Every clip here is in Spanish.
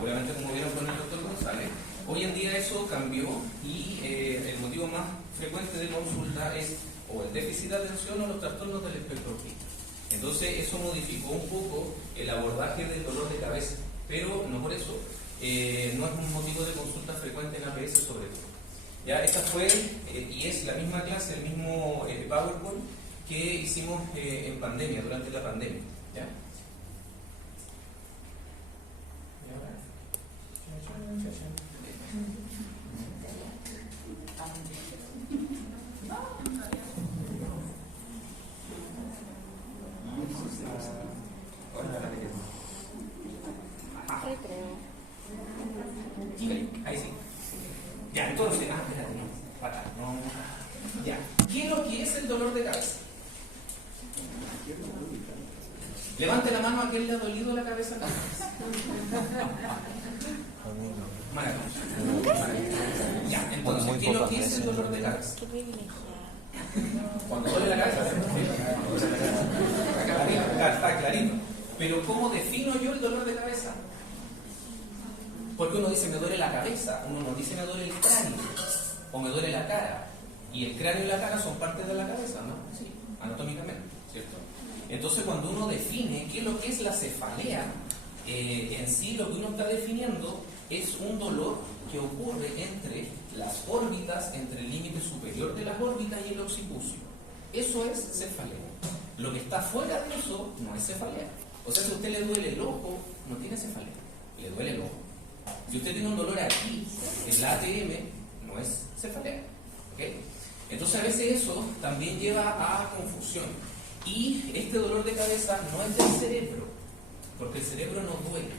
seguramente como vieron con el doctor González, hoy en día eso cambió y el motivo más frecuente de consulta es o el déficit de atención o los trastornos del espectro autista. Entonces eso modificó un poco el abordaje del dolor de cabeza, pero no por eso no es un motivo de consulta frecuente en APS sobre todo. Ya, esta fue y es la misma clase, el mismo PowerPoint que hicimos en pandemia, durante la pandemia. ¿Ya? Ahí sí. Ya, entonces, espérate, no. Ya. ¿Qué es lo que es el dolor de cabeza? Levante la mano a quien le ha dolido la cabeza. Ya, entonces, ¿qué es lo que es el dolor de cabeza? Cuando duele la cabeza, está clarito. Pero ¿cómo defino yo el dolor de cabeza? Porque uno dice me duele la cabeza, uno no dice me duele el cráneo o me duele la cara. Y el cráneo y la cara son partes de la cabeza, ¿no? Sí, anatómicamente, ¿cierto? Entonces cuando uno define qué es lo que es la cefalea, en sí lo que uno está definiendo es un dolor que ocurre entre las órbitas, entre el límite superior de las órbitas y el occipucio. Eso es cefalea. Lo que está fuera de eso no es cefalea. O sea, si a usted le duele el ojo, no tiene cefalea, le duele el ojo. Si usted tiene un dolor aquí, en la ATM, no es cefalea. ¿Okay? Entonces a veces eso también lleva a confusión. Y este dolor de cabeza no es del cerebro, porque el cerebro no duele.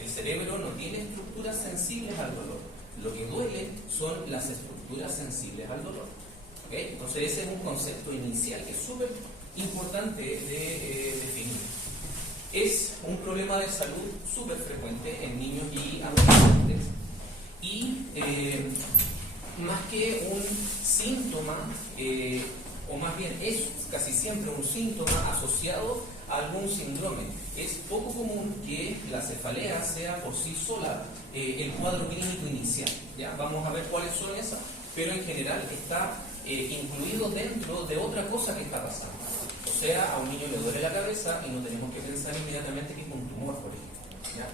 El cerebro no tiene estructuras sensibles al dolor. Lo que duele son las estructuras sensibles al dolor. ¿Okay? Entonces ese es un concepto inicial que es súper importante de definir. Es un problema de salud súper frecuente en niños y adolescentes y más que un síntoma, o más bien es casi siempre un síntoma asociado a algún síndrome. Es poco común que la cefalea sea por sí sola el cuadro clínico inicial. ¿Ya? Vamos a ver cuáles son esas, pero en general está incluido dentro de otra cosa que está pasando. O sea, a un niño le duele la cabeza y no tenemos que pensar inmediatamente que es un tumor, por ejemplo. ¿Ya?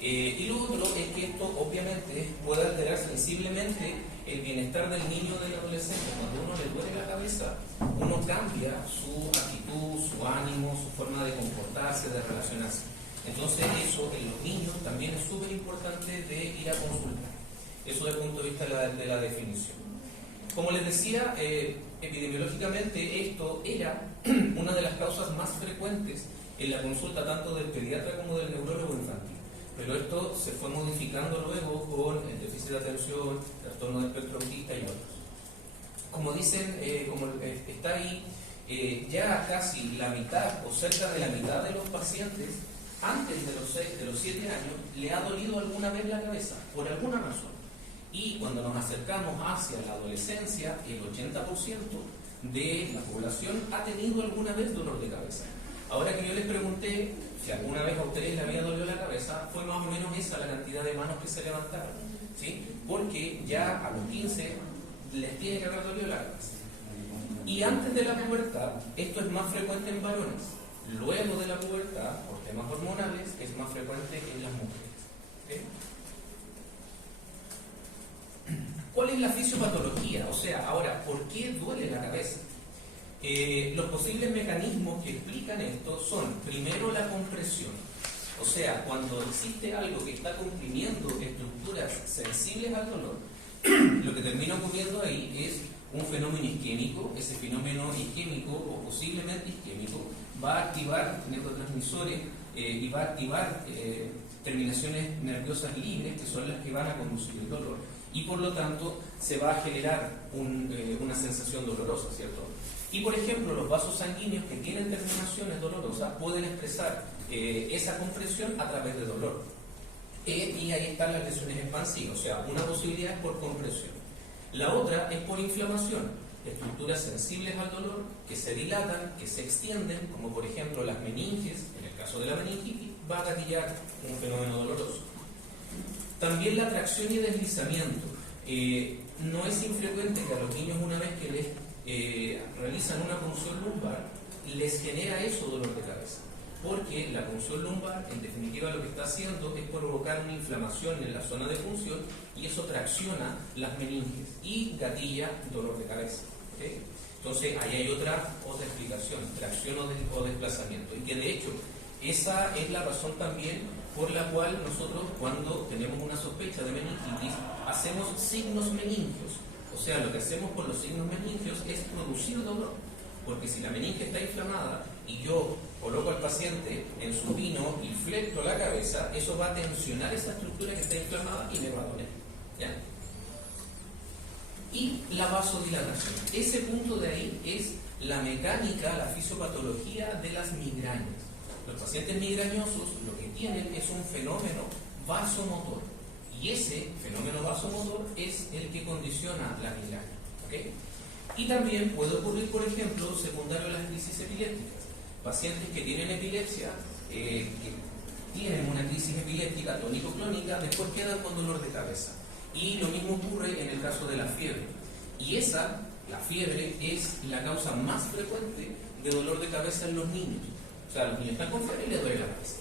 Y lo otro es que esto obviamente puede alterar sensiblemente el bienestar del niño o del adolescente. Cuando uno le duele la cabeza, uno cambia su actitud, su ánimo, su forma de comportarse, de relacionarse. Entonces eso en los niños también es súper importante de ir a consultar. Eso desde el punto de vista de la definición. Como les decía, epidemiológicamente esto era una de las causas más frecuentes en la consulta tanto del pediatra como del neurólogo infantil. Pero esto se fue modificando luego con el déficit de atención, trastorno del espectro autista y otros. Como dicen, como está ahí, ya casi la mitad o cerca de la mitad de los pacientes antes de los 7 años le ha dolido alguna vez la cabeza, por alguna razón. Y cuando nos acercamos hacia la adolescencia, el 80% de la población ha tenido alguna vez dolor de cabeza. Ahora que yo les pregunté si alguna vez a ustedes les había dolido la cabeza, fue más o menos esa la cantidad de manos que se levantaron, ¿sí? Porque ya a los 15 les tiene que haber dolido la cabeza. Y antes de la pubertad, esto es más frecuente en varones. Luego de la pubertad, por temas hormonales, es más frecuente en las mujeres. ¿Okay? ¿Cuál es la fisiopatología? O sea, ahora, ¿por qué duele la cabeza? Los posibles mecanismos que explican esto son, primero, la compresión. O sea, cuando existe algo que está comprimiendo estructuras sensibles al dolor, lo que termina ocurriendo ahí es un fenómeno isquémico. Ese fenómeno isquémico, o posiblemente isquémico, va a activar neurotransmisores y va a activar terminaciones nerviosas libres, que son las que van a conducir el dolor. Y por lo tanto se va a generar una sensación dolorosa, ¿cierto? Y por ejemplo, los vasos sanguíneos que tienen terminaciones dolorosas pueden expresar esa compresión a través de dolor. Y ahí están las lesiones expansivas, o sea, una posibilidad es por compresión. La otra es por inflamación, estructuras sensibles al dolor que se dilatan, que se extienden, como por ejemplo las meninges. En el caso de la meningitis va a gatillar un fenómeno doloroso. También la tracción y deslizamiento. No es infrecuente que a los niños, una vez que les realizan una punción lumbar, les genera eso dolor de cabeza. Porque la punción lumbar, en definitiva, lo que está haciendo es provocar una inflamación en la zona de punción y eso tracciona las meninges y gatilla dolor de cabeza. ¿Okay? Entonces, ahí hay otra explicación, tracción o desplazamiento. Y que de hecho, esa es la razón también por la cual nosotros, cuando tenemos una sospecha de meningitis, hacemos signos meningios. O sea, lo que hacemos con los signos meningios es producir dolor. Porque si la meninge está inflamada y yo coloco al paciente en supino y flecto la cabeza, eso va a tensionar esa estructura que está inflamada y me va a doler. ¿Ya? Y la vasodilatación. Ese punto de ahí es la mecánica, la fisiopatología de las migrañas. Los pacientes migrañosos lo que tienen es un fenómeno vasomotor. Y ese fenómeno vasomotor es el que condiciona la migraña. ¿Okay? Y también puede ocurrir, por ejemplo, secundario a las crisis epilépticas. Pacientes que tienen epilepsia, que tienen una crisis epiléptica tónico-clónica, después quedan con dolor de cabeza. Y lo mismo ocurre en el caso de la fiebre. Y la fiebre, es la causa más frecuente de dolor de cabeza en los niños. O sea, los niños están con fiebre y les duele la cabeza.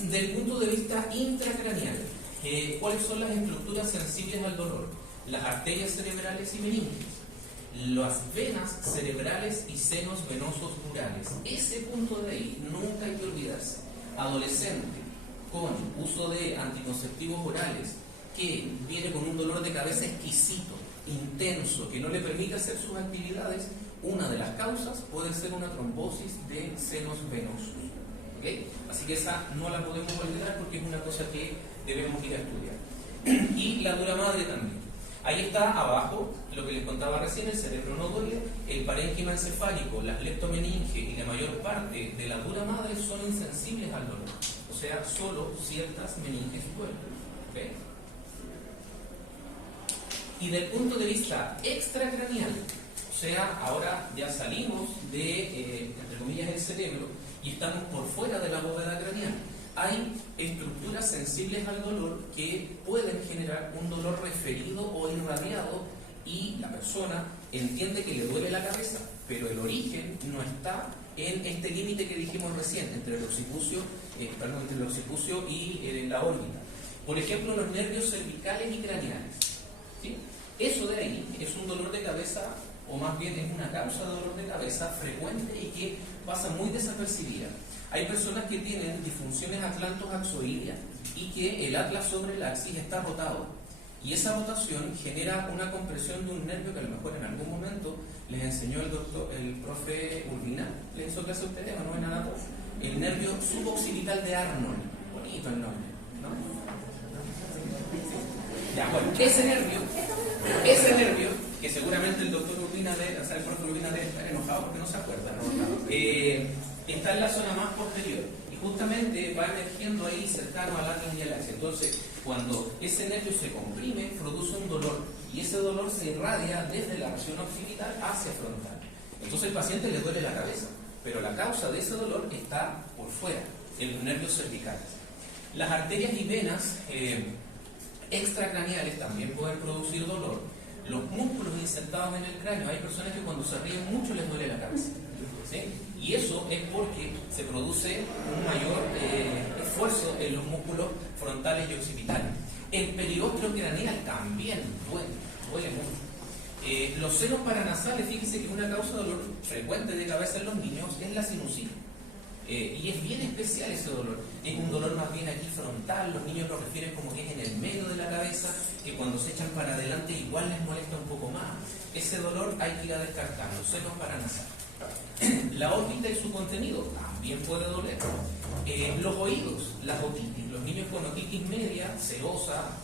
Del punto de vista intracraneal, ¿cuáles son las estructuras sensibles al dolor? Las arterias cerebrales y meninges, las venas cerebrales y senos venosos durales. Ese punto de ahí nunca hay que olvidarse. Adolescente con uso de anticonceptivos orales que viene con un dolor de cabeza exquisito, intenso, que no le permite hacer sus actividades, una de las causas puede ser una trombosis de senos venosos. ¿Okay? Así que esa no la podemos olvidar porque es una cosa que debemos ir a estudiar. Y la dura madre también. Ahí está abajo lo que les contaba recién, el cerebro no duele, el parénquima encefálico, las leptomeninge y la mayor parte de la dura madre son insensibles al dolor. O sea, solo ciertas meninges duelen. ¿Okay? Y del punto de vista extracraneal, o sea, ahora ya salimos de, entre comillas, el cerebro y estamos por fuera de la bóveda craneal. Hay estructuras sensibles al dolor que pueden generar un dolor referido o irradiado y la persona entiende que le duele la cabeza, pero el origen no está en este límite que dijimos recién, entre el occipucio y la órbita. Por ejemplo, los nervios cervicales y craneales. ¿Sí? Eso de ahí es un dolor de cabeza, o más bien es una causa de dolor de cabeza frecuente y que pasa muy desapercibida. Hay personas que tienen disfunciones atlantoaxoideas y que el atlas sobre el axis está rotado. Y esa rotación genera una compresión de un nervio que a lo mejor en algún momento les enseñó el profe Urbina, les hizo clase a ustedes, ¿no? En anatomía. El nervio suboccipital de Arnold. Bonito el nombre, ¿no? Ya, bueno, ese nervio, que seguramente el doctor Urbina o sea, el profe Urbina debe estar enojado porque no se acuerda, ¿no? Está en la zona más posterior y justamente va emergiendo ahí cercano al atlas y al axis. Entonces, cuando ese nervio se comprime, produce un dolor y ese dolor se irradia desde la región occipital hacia frontal. Entonces, el paciente le duele la cabeza, pero la causa de ese dolor está por fuera, en los nervios cervicales. Las arterias y venas extracraneales también pueden producir dolor. Los músculos insertados en el cráneo, hay personas que cuando se ríen mucho les duele la cabeza. ¿Sí? Y eso es porque se produce un mayor esfuerzo en los músculos frontales y occipitales. El periósteo craneal también duele mucho. Los senos paranasales, fíjense que una causa de dolor frecuente de cabeza en los niños es la sinusitis. Y es bien especial ese dolor. Es un dolor más bien aquí frontal, los niños lo refieren como que es en el medio de la cabeza, que cuando se echan para adelante igual les molesta un poco más. Ese dolor hay que ir a descartar, los senos paranasales. La órbita y su contenido también puede doler. Los oídos, las otitis, los niños con otitis media, serosa,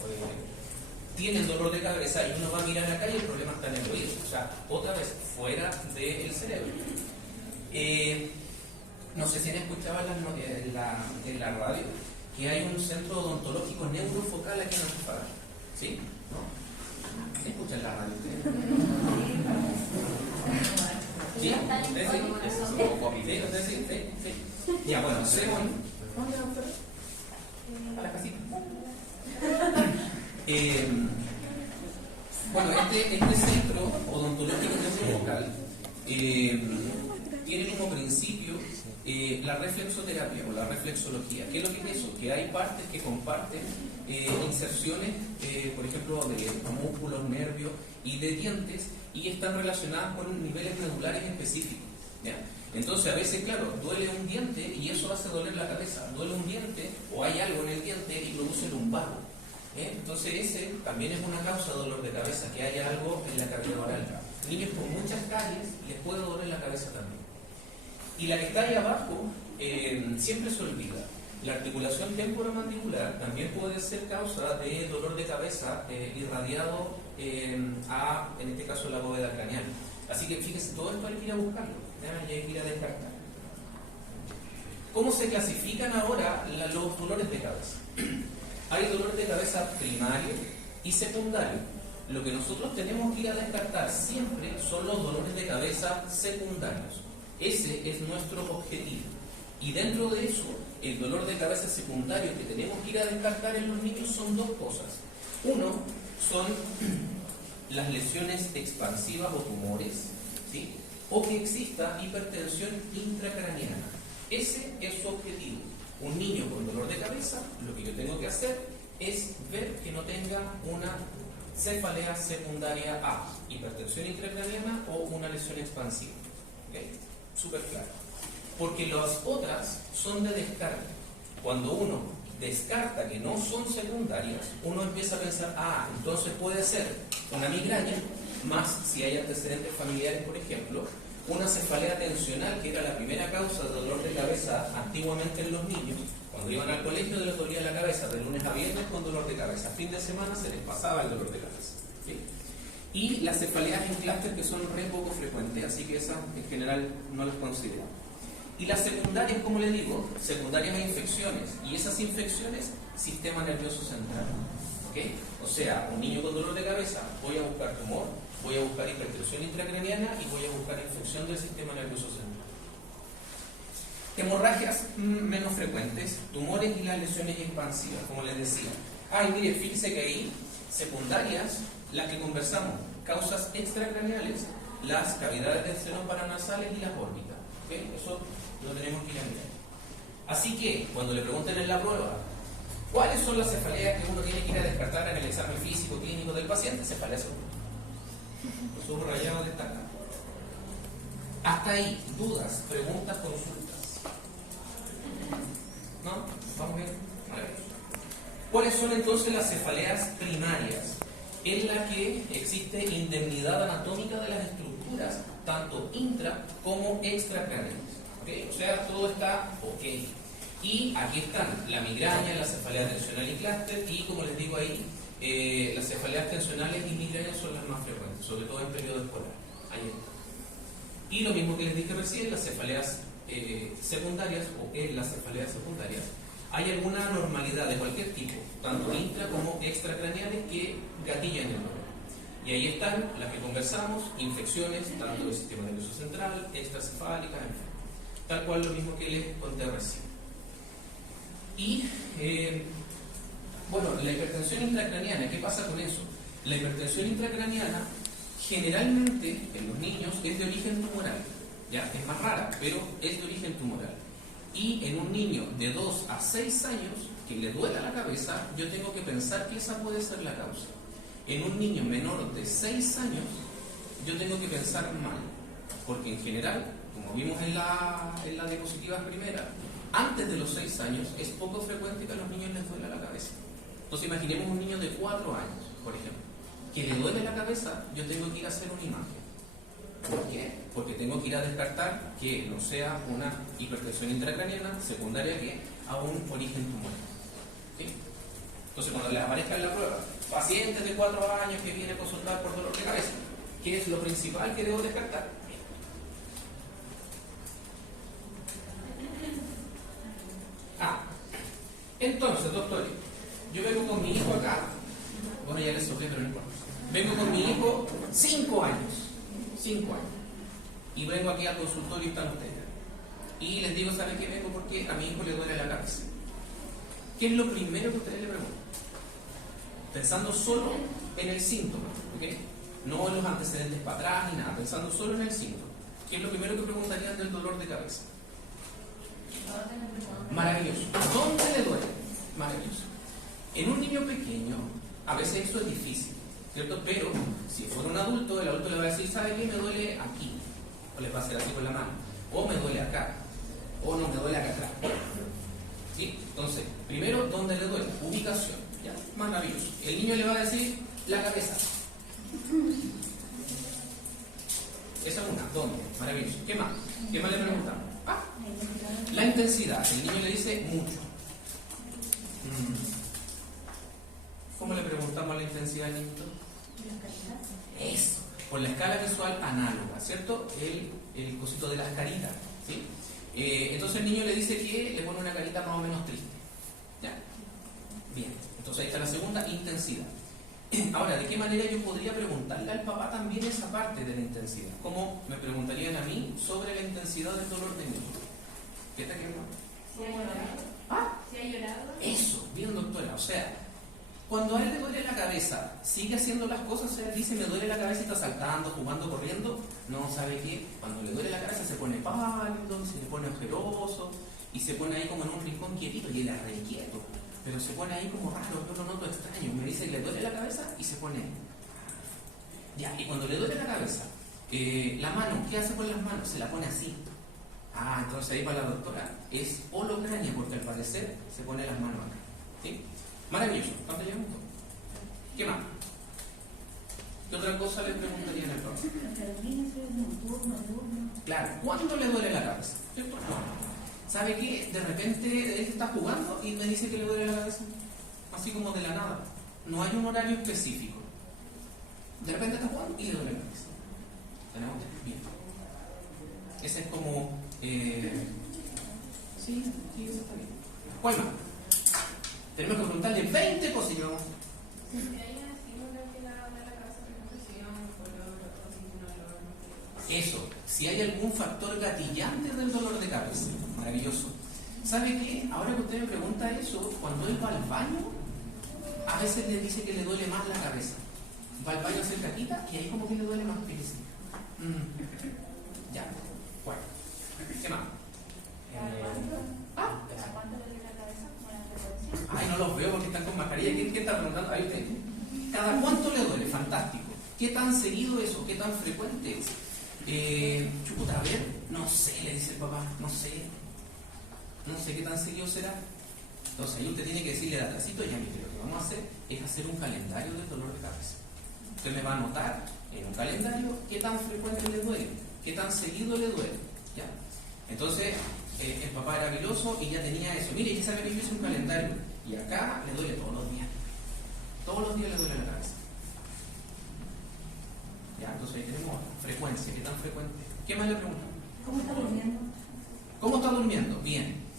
tienen dolor de cabeza y uno va a mirar acá y el problema está en el oído. O sea, otra vez, fuera del cerebro. No sé si han escuchado en la radio que hay un centro odontológico neurofocal aquí en Antofagasta. ¿Sí? ¿No? ¿Se escucha en la radio? ¿Sí? ¿Ustedes sí? ¿Ustedes sí? Ya, bueno, ¿Dónde va usted? A la casita. Bueno, este centro odontológico local tiene como principio la reflexoterapia o la reflexología. ¿Qué es lo que es eso? Que hay partes que comparten inserciones, por ejemplo, de músculos, nervios y de dientes, y están relacionadas con niveles medulares específicos, ¿ya? Entonces, a veces, claro, duele un diente y eso hace doler la cabeza. Duele un diente o hay algo en el diente y produce lumbago. Entonces, ese también es una causa de dolor de cabeza, que haya algo en la cavidad oral. Niños con muchas caries les puede doler la cabeza también. Y la que está ahí abajo siempre se olvida. La articulación temporomandibular también puede ser causa de dolor de cabeza irradiado en este caso, la bóveda craneal. Así que fíjense, todo esto hay que ir a buscarlo, y hay que ir a descartar. ¿Cómo se clasifican ahora los dolores de cabeza? Hay dolor de cabeza primario y secundario. Lo que nosotros tenemos que ir a descartar siempre son los dolores de cabeza secundarios. Ese es nuestro objetivo. Y dentro de eso, el dolor de cabeza secundario que tenemos que ir a descartar en los niños son dos cosas. Uno, son las lesiones expansivas o tumores, ¿sí? O que exista hipertensión intracraniana. Ese es su objetivo. Un niño con dolor de cabeza, lo que yo tengo que hacer es ver que no tenga una cefalea secundaria A, hipertensión intracraniana o una lesión expansiva. ¿Okay? Súper claro. Porque las otras son de descarte. Cuando uno descarta que no son secundarias, uno empieza a pensar, entonces puede ser una migraña, más si hay antecedentes familiares, por ejemplo, una cefalea tensional, que era la primera causa de dolor de cabeza antiguamente en los niños. Cuando iban al colegio les dolía la cabeza de lunes a viernes con dolor de cabeza. Fin de semana se les pasaba el dolor de cabeza. ¿Sí? Y las cefaleas en clúster, que son re poco frecuentes, así que esas en general no las considero. Y las secundarias, como les digo, secundarias a infecciones. Y esas infecciones, sistema nervioso central. ¿Okay? O sea, un niño con dolor de cabeza, voy a buscar tumor, voy a buscar hipertensión intracraniana y voy a buscar infección del sistema nervioso central. Hemorragias menos frecuentes, tumores y las lesiones expansivas, como les decía. Mire, fíjense que ahí, secundarias, las que conversamos, causas extracraneales, las cavidades del seno paranasales y las órbitas. ¿Okay? Eso lo tenemos que ir a mirar. Así que, cuando le pregunten en la prueba, ¿cuáles son las cefaleas que uno tiene que ir a descartar en el examen físico clínico del paciente? Cefalea secundaria. Los ojos rayados destacan. Hasta ahí, dudas, preguntas, consultas. ¿No? ¿Vamos bien? ¿Cuáles son entonces las cefaleas primarias? En la que existe indemnidad anatómica de las estructuras, tanto intra como extracraneales. ¿Okay? O sea, todo está ok. Y aquí están la migraña, la cefalea tensional y clúster, y como les digo ahí, las cefaleas tensionales y migrañas son las más frecuentes, sobre todo en periodo escolar. Ahí está. Y lo mismo que les dije recién, las cefaleas secundarias o en las cefaleas secundarias, hay alguna anormalidad de cualquier tipo, tanto intra como extracraneales, que gatillan el dolor. Y ahí están las que conversamos, infecciones, tanto del sistema nervioso central, extracefálicas, en fin. Tal cual lo mismo que les conté recién. Y, bueno, la hipertensión intracraniana, ¿qué pasa con eso? La hipertensión intracraniana, generalmente, en los niños, es de origen tumoral. Ya, es más rara, pero es de origen tumoral. Y en un niño de 2 a 6 años, que le duela la cabeza, yo tengo que pensar que esa puede ser la causa. En un niño menor de 6 años, yo tengo que pensar mal. Porque en general, como vimos en la diapositiva primera, antes de los 6 años es poco frecuente que a los niños les duela la cabeza. Entonces imaginemos un niño de 4 años, por ejemplo, que le duele la cabeza, yo tengo que ir a hacer una imagen. ¿Por qué? Porque tengo que ir a descartar que no sea una hipertensión intracraniana secundaria a un origen tumoral. ¿Sí? Entonces cuando les aparezca en la prueba, pacientes de 4 años que vienen a consultar por dolor de cabeza, ¿qué es lo principal que debo descartar? Entonces, doctor, yo vengo con mi hijo acá, bueno, ya les soplé, pero no importa. Vengo con mi hijo 5 años, y vengo aquí al consultorio y están ustedes. y les digo, ¿sabe qué? Vengo porque a mi hijo le duele la cabeza. ¿Qué es lo primero que ustedes le preguntan? Pensando solo en el síntoma, ¿ok? No en los antecedentes para atrás ni nada, pensando solo en el síntoma. ¿Qué es lo primero que preguntarían del dolor de cabeza? Maravilloso. ¿Dónde le duele? Maravilloso. En un niño pequeño, a veces eso es difícil, ¿cierto? Pero si fuera un adulto, el adulto le va a decir, ¿sabe qué? Me duele aquí. O le va a hacer así con la mano. O me duele acá. O no me duele acá atrás. ¿Sí? Entonces, primero, ¿dónde le duele? Ubicación. ¿Ya? Maravilloso. El niño le va a decir, la cabeza. Esa es una. ¿Dónde? Maravilloso. ¿Qué más? ¿Qué más le preguntamos? Ah, la intensidad. El niño le dice mucho. ¿Cómo le preguntamos la intensidad al niño? Eso. Por la escala visual análoga, ¿cierto? El cosito de las caritas. ¿Sí? Entonces el niño le dice que le pone una carita más o menos triste. ¿Ya? Bien. Entonces ahí está la segunda, intensidad. Ahora, ¿de qué manera yo podría preguntarle al papá también esa parte de la intensidad? ¿Cómo me preguntarían a mí sobre la intensidad del dolor de mi hijo? ¿Qué está queriendo? ¿Si ha llorado? ¿Ah? ¿Si ha llorado? Eso, bien doctora. O sea, cuando a él le duele la cabeza, ¿sigue haciendo las cosas? O sea, dice, me duele la cabeza y está saltando, jugando, corriendo. No, ¿sabe qué? Cuando le duele la cabeza se pone pálido, se le pone ojeroso y se pone ahí como en un rincón quietito y él es re quieto. Pero se pone ahí como raro, yo lo noto extraño. Me dice que le duele la cabeza y se pone. Ya, y cuando le duele la cabeza, la mano, ¿qué hace con las manos? Se la pone así. Ah, entonces ahí para la doctora es holocrania, porque al parecer se pone las manos acá. ¿Sí? Maravilloso. ¿Cuánto llevamos? ¿Qué más? ¿Qué otra cosa le preguntaría en el próximo? Claro, ¿cuándo le duele la cabeza? ¿Cierto? ¿Sabe qué? De repente él está jugando y me dice que le duele la cabeza. Así como de la nada. No hay un horario específico. De repente está jugando y le duele la cabeza. ¿Tenemos? Bien. Ese es como... Sí, eso está bien. ¿Cuál más? Tenemos que preguntarle 20 cosas y llevamos. Si hay una estímula que la de la cabeza, por ejemplo, si hay un color o si tiene un olor. Eso, si hay algún factor gatillante del dolor de cabeza. Maravilloso. ¿Sabe qué? Ahora que usted me pregunta eso, cuando él va al baño, a veces le dice que le duele más la cabeza. Va al baño a hacer caquita y ahí como que le duele más, fíjese. Ya. Bueno. ¿Qué más? ¿Cuánto le duele la cabeza? ¿Buena frecuencia? Ay, no los veo porque están con mascarilla. ¿Quién está preguntando? Ahí usted. ¿Cada cuánto le duele? Fantástico. ¿Qué tan seguido es o qué tan frecuente es? Chuputa, a ver. No sé, le dice el papá. No sé. No sé qué tan seguido será. Entonces ahí usted tiene que decirle al atrasito, ya mire, lo que vamos a hacer es hacer un calendario del dolor de cabeza. Usted me va a anotar en un calendario qué tan frecuente le duele, qué tan seguido le duele. ¿Ya? Entonces, el papá era viloso y ya tenía eso. Mire, ya sabe que yo hice un calendario y acá le duele todos los días. Todos los días le duele la cabeza. Ya, entonces ahí tenemos frecuencia, qué tan frecuente. ¿Qué más le preguntamos? ¿Cómo está durmiendo? ¿Cómo está durmiendo? Bien.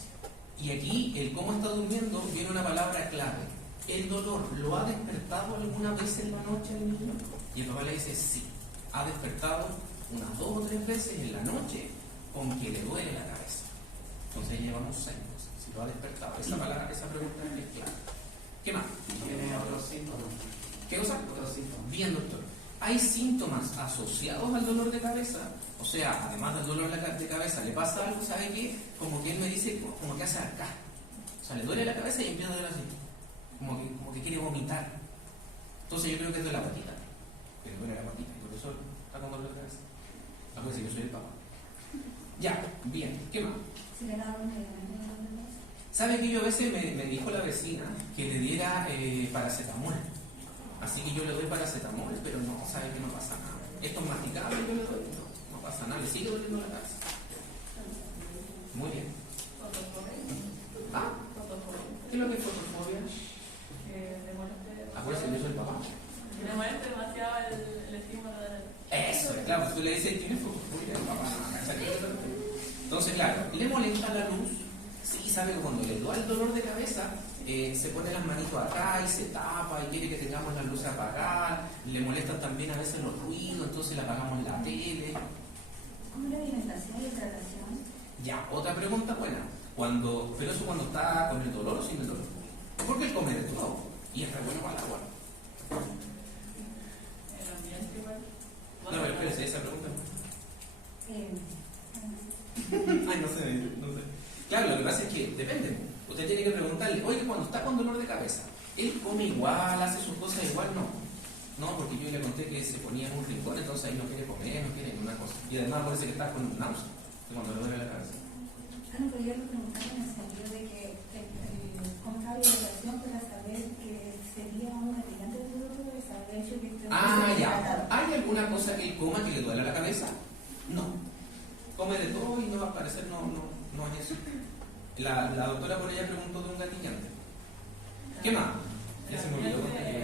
Y aquí, el cómo está durmiendo, viene una palabra clave. ¿El dolor lo ha despertado alguna vez en la noche al niño? Y el papá le dice, sí. Ha despertado unas 2 o 3 veces en la noche con que le duele la cabeza. Entonces ahí llevamos 6 cosas. Si lo ha despertado. Esa palabra, esa pregunta es clave. ¿Qué más? Tiene otros síntomas. ¿Qué cosa? Otros síntomas. Bien, doctor. ¿Hay síntomas asociados al dolor de cabeza? O sea, además del dolor de cabeza, ¿le pasa algo? ¿Sabe qué? Como que él me dice, como que hace acá. O sea, le duele la cabeza y empieza a doler así. Como que quiere vomitar. Entonces yo creo que es de la patita. Que le duele la patita. Y por eso está con dolor de cabeza. A veces yo soy el papá. Ya, bien. ¿Qué más? ¿Se le da un medicamento de dolor de cabeza? ¿Sabe que yo a veces me dijo la vecina que le diera paracetamol? Así que yo le doy paracetamol, pero no, sabe que no pasa nada. Esto es masticable, yo le doy, no pasa nada, le sigue doliendo la cabeza. Muy bien. ¿Ah? ¿Qué es lo que es fotofobia? Acuérdate que yo soy el papá. Le molesta demasiado el estímulo de Eso, claro, tú le dices, tienes fotofobia, el papá. Entonces, claro, le molesta la luz. Sí, sabe que cuando le da el dolor de cabeza, se pone las manitos acá y se tapa y quiere que tengamos las luces apagadas. Le molestan también a veces los ruidos, entonces le apagamos la tele. ¿Cómo la alimentación y hidratación? Ya, otra pregunta buena. Pero eso cuando está con el dolor o sin el dolor. Porque él come de todo. Y es re bueno para el agua. El ambiente igual. No, pero espérese, esa pregunta. Eh, Ay, no sé. Claro, lo que pasa es que depende. Usted tiene que preguntarle, oye, cuando está con dolor de cabeza, ¿él come igual, hace sus cosas igual? No, porque yo le conté que se ponía en un rincón, entonces ahí no quiere comer, no quiere ninguna cosa. Y además parece que está con náusea, cuando le duele la cabeza. no, pero yo le preguntaba en el sentido de que cómo está la alimentación para saber que sería un gatillante de producto de saber el hecho que Ya. ¿Hay alguna cosa que él coma que le duele la cabeza? No. Come de todo y no, al parecer no es eso. La doctora por ella preguntó de un gatillante. ¿Qué más? Ya se me olvidó.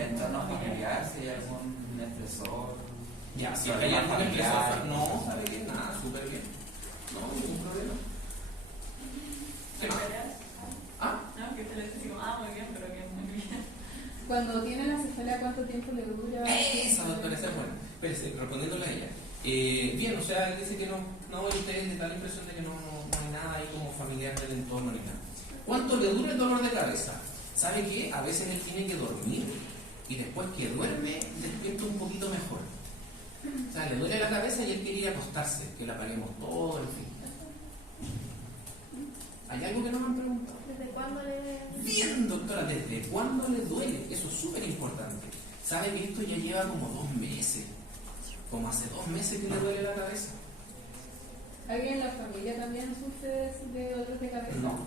Entorno familiar, si hay algún estresor. Ya, si hay algún estresor, no, sabe bien, nada, súper bien. No, ningún problema. ¿Qué más? ¿Ah? No, que te le decimos, muy bien, pero que muy bien. Cuando tiene la cefalea, ¿cuánto tiempo le dura? Esa doctora, esa es buena. Espérese, respondiéndole a ella. Bien, o sea, él dice que no, ustedes le da la impresión de que no hay nada ahí como familiar del entorno ni nada. ¿Cuánto le dura el dolor de cabeza? ¿Sabe qué? A veces él tiene que dormir y después que duerme, despierta un poquito mejor. O sea, le duele la cabeza y él quiere ir a acostarse, que la apaguemos todo, en fin. ¿Hay algo que no me han preguntado? ¿Desde cuándo le.? Bien, doctora, ¿desde cuándo le duele? Eso es súper importante. ¿Sabe que esto ya lleva como 2 meses? Como hace 2 meses que le duele la cabeza. ¿Alguien en la familia también sufre de dolor de cabeza? No,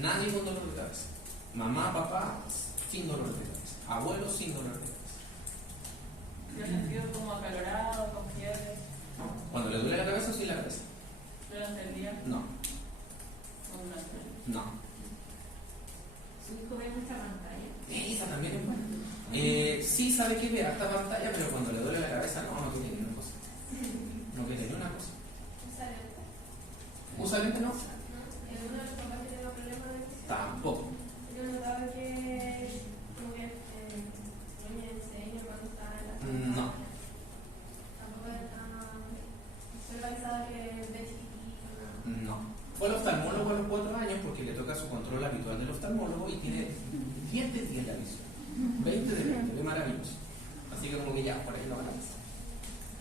nadie con dolor de cabeza. Mamá, papá, sin dolor de cabeza. Abuelo, sin dolor de cabeza. ¿Lo he sentido como acalorado, con fiebre? Cuando le duele la cabeza, sí la cabeza. ¿Durante el día? No, ¿O durante el día? no. ¿Su hijo ve mucha pantalla? Esa también es buena. Sí sabe que ve harta pantalla, pero cuando le duele la cabeza, no quiere ni una cosa. No quiere ni una cosa. ¿Usa lente? ¿Usa lente? No. ¿No? ¿Uno de los papás que tenga problemas de visión? Tampoco. Yo notaba que como que no me enseño cuando estaba en la No. Tampoco era tan verbalizado que de chiquitito, ¿no? No. Fue al oftalmólogo a los 4 años porque le toca su control habitual del oftalmólogo y tiene 10 de 10 la visión. 20 de 20, qué maravilloso. Así que como que ya, por ahí lo van a hacer.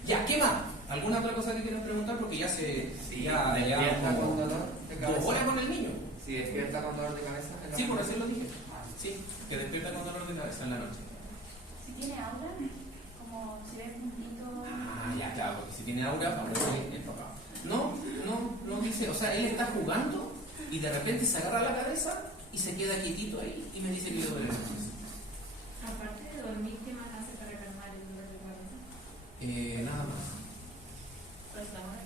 Ya, ¿qué más? ¿Alguna otra cosa que quieran preguntar? Porque ya ¿Despierta con dolor de 2 horas cabeza? con el niño. Si despierta con dolor de cabeza. en la Sí, por mañana. así lo dije. Sí, que despierta con dolor de cabeza en la noche. Si tiene aura, como si ve puntito. Ya, claro, porque si tiene aura, ahora es el papá. No dice, o sea, él está jugando y de repente se agarra la cabeza y se queda quietito ahí y me dice que le duele la cabeza. Aparte de dormir, ¿qué más hace para calmar el dolor de cabeza? Nada más. Pues la hora.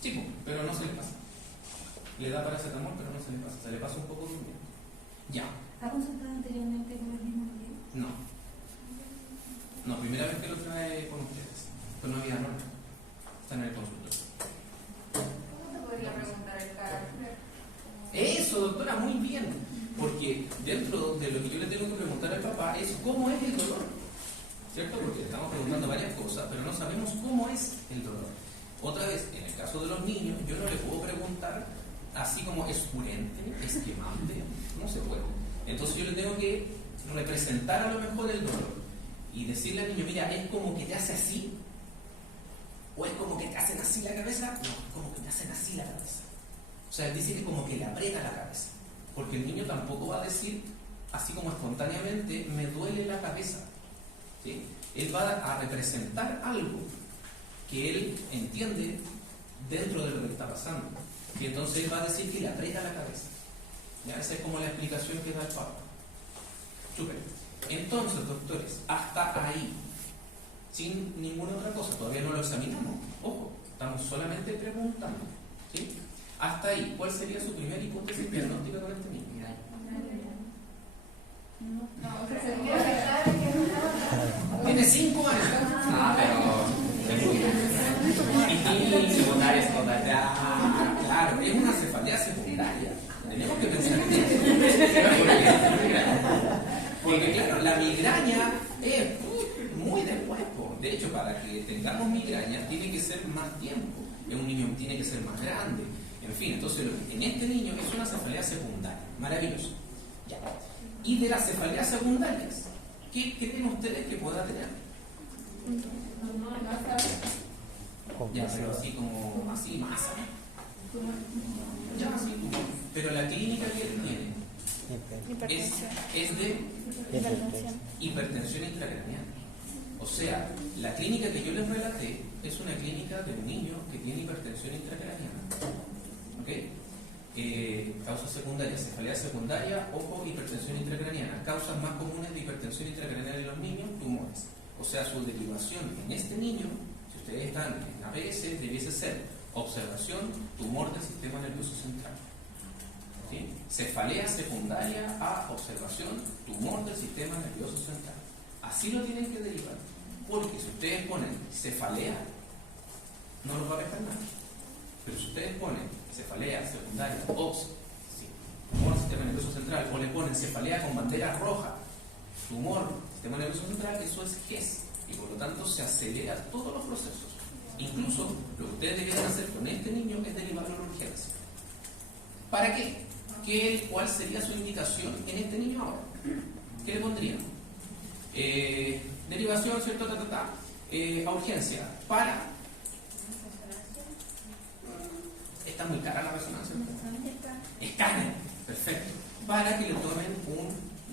Sí, pero no se le pasa. Le da paracetamol, pero no se le pasa. Se le pasa un poco durmiendo. Ya. ¿Ha consultado anteriormente con el mismo médico? No. No, primera vez que lo trae con ustedes. Pero no había norma. Está en el consultorio. ¿Cómo te podría preguntar el carácter? Eso, doctora, muy bien. Porque dentro de lo que yo le tengo que preguntar al papá es cómo es el dolor. ¿Cierto? Porque le estamos preguntando varias cosas, pero no sabemos cómo es el dolor. Otra vez, en el caso de los niños, yo no le puedo preguntar así como escurrente, esquemante, no se puede. Entonces yo le tengo que representar a lo mejor el dolor y decirle al niño, mira, es como que te hace así, o es como que te hacen así la cabeza, no, como que te hacen así la cabeza. O sea, él dice que como que le aprieta la cabeza, porque el niño tampoco va a decir, así como espontáneamente, me duele la cabeza. ¿Sí? Él va a representar algo que él entiende dentro de lo que está pasando. Y entonces él va a decir que le aprieta la cabeza. ¿Ya? Esa es como la explicación que da el Papa. Súper. Entonces, doctores, hasta ahí, sin ninguna otra cosa, todavía no lo examinamos. Ojo, estamos solamente preguntando. ¿Sí? Hasta ahí, ¿cuál sería su primera hipótesis diagnóstica con este niño? Tiene 5 años. Pero. Secundaria, secundaria. Claro, es una cefalea secundaria. Tenemos que pensar en eso. Porque claro, la migraña es muy después. De hecho, para que tengamos migraña tiene que ser más tiempo. Un niño tiene que ser más grande. En fin, entonces en este niño es una cefalea secundaria. Maravilloso. Ya. Y de las cefaleas secundarias, ¿qué creen ustedes que pueda tener? Ya, pero así como, así, masa. Ya, así como. Pero la clínica que él tiene es de hipertensión intracraneal. O sea, la clínica que yo les relaté es una clínica de un niño que tiene hipertensión intracraneal. ¿Ok? Causas secundarias, cefalea secundaria, ojo, hipertensión intracraneana. Causas más comunes de hipertensión intracraneal en los niños, tumores. O sea, su derivación en este niño, si ustedes están en APS, debiese ser observación, tumor del sistema nervioso central. ¿Sí? Cefalea secundaria a observación, tumor del sistema nervioso central. Así lo tienen que derivar. Porque si ustedes ponen cefalea, no los va a pescar nada. Pero si ustedes ponen cefalea secundaria, tumor del sistema nervioso central, o le ponen cefalea con bandera roja, tumor del sistema nervioso central, eso es GES. Y por lo tanto se acelera todos los procesos. Incluso lo que ustedes deberían hacer con este niño es derivarlo a la urgencia. ¿Para qué? ¿Cuál sería su indicación en este niño ahora? ¿Qué le pondrían? Derivación, ¿cierto? A urgencia. Para. Está muy cara la resonancia. Escáner. Perfecto. Para que le tomen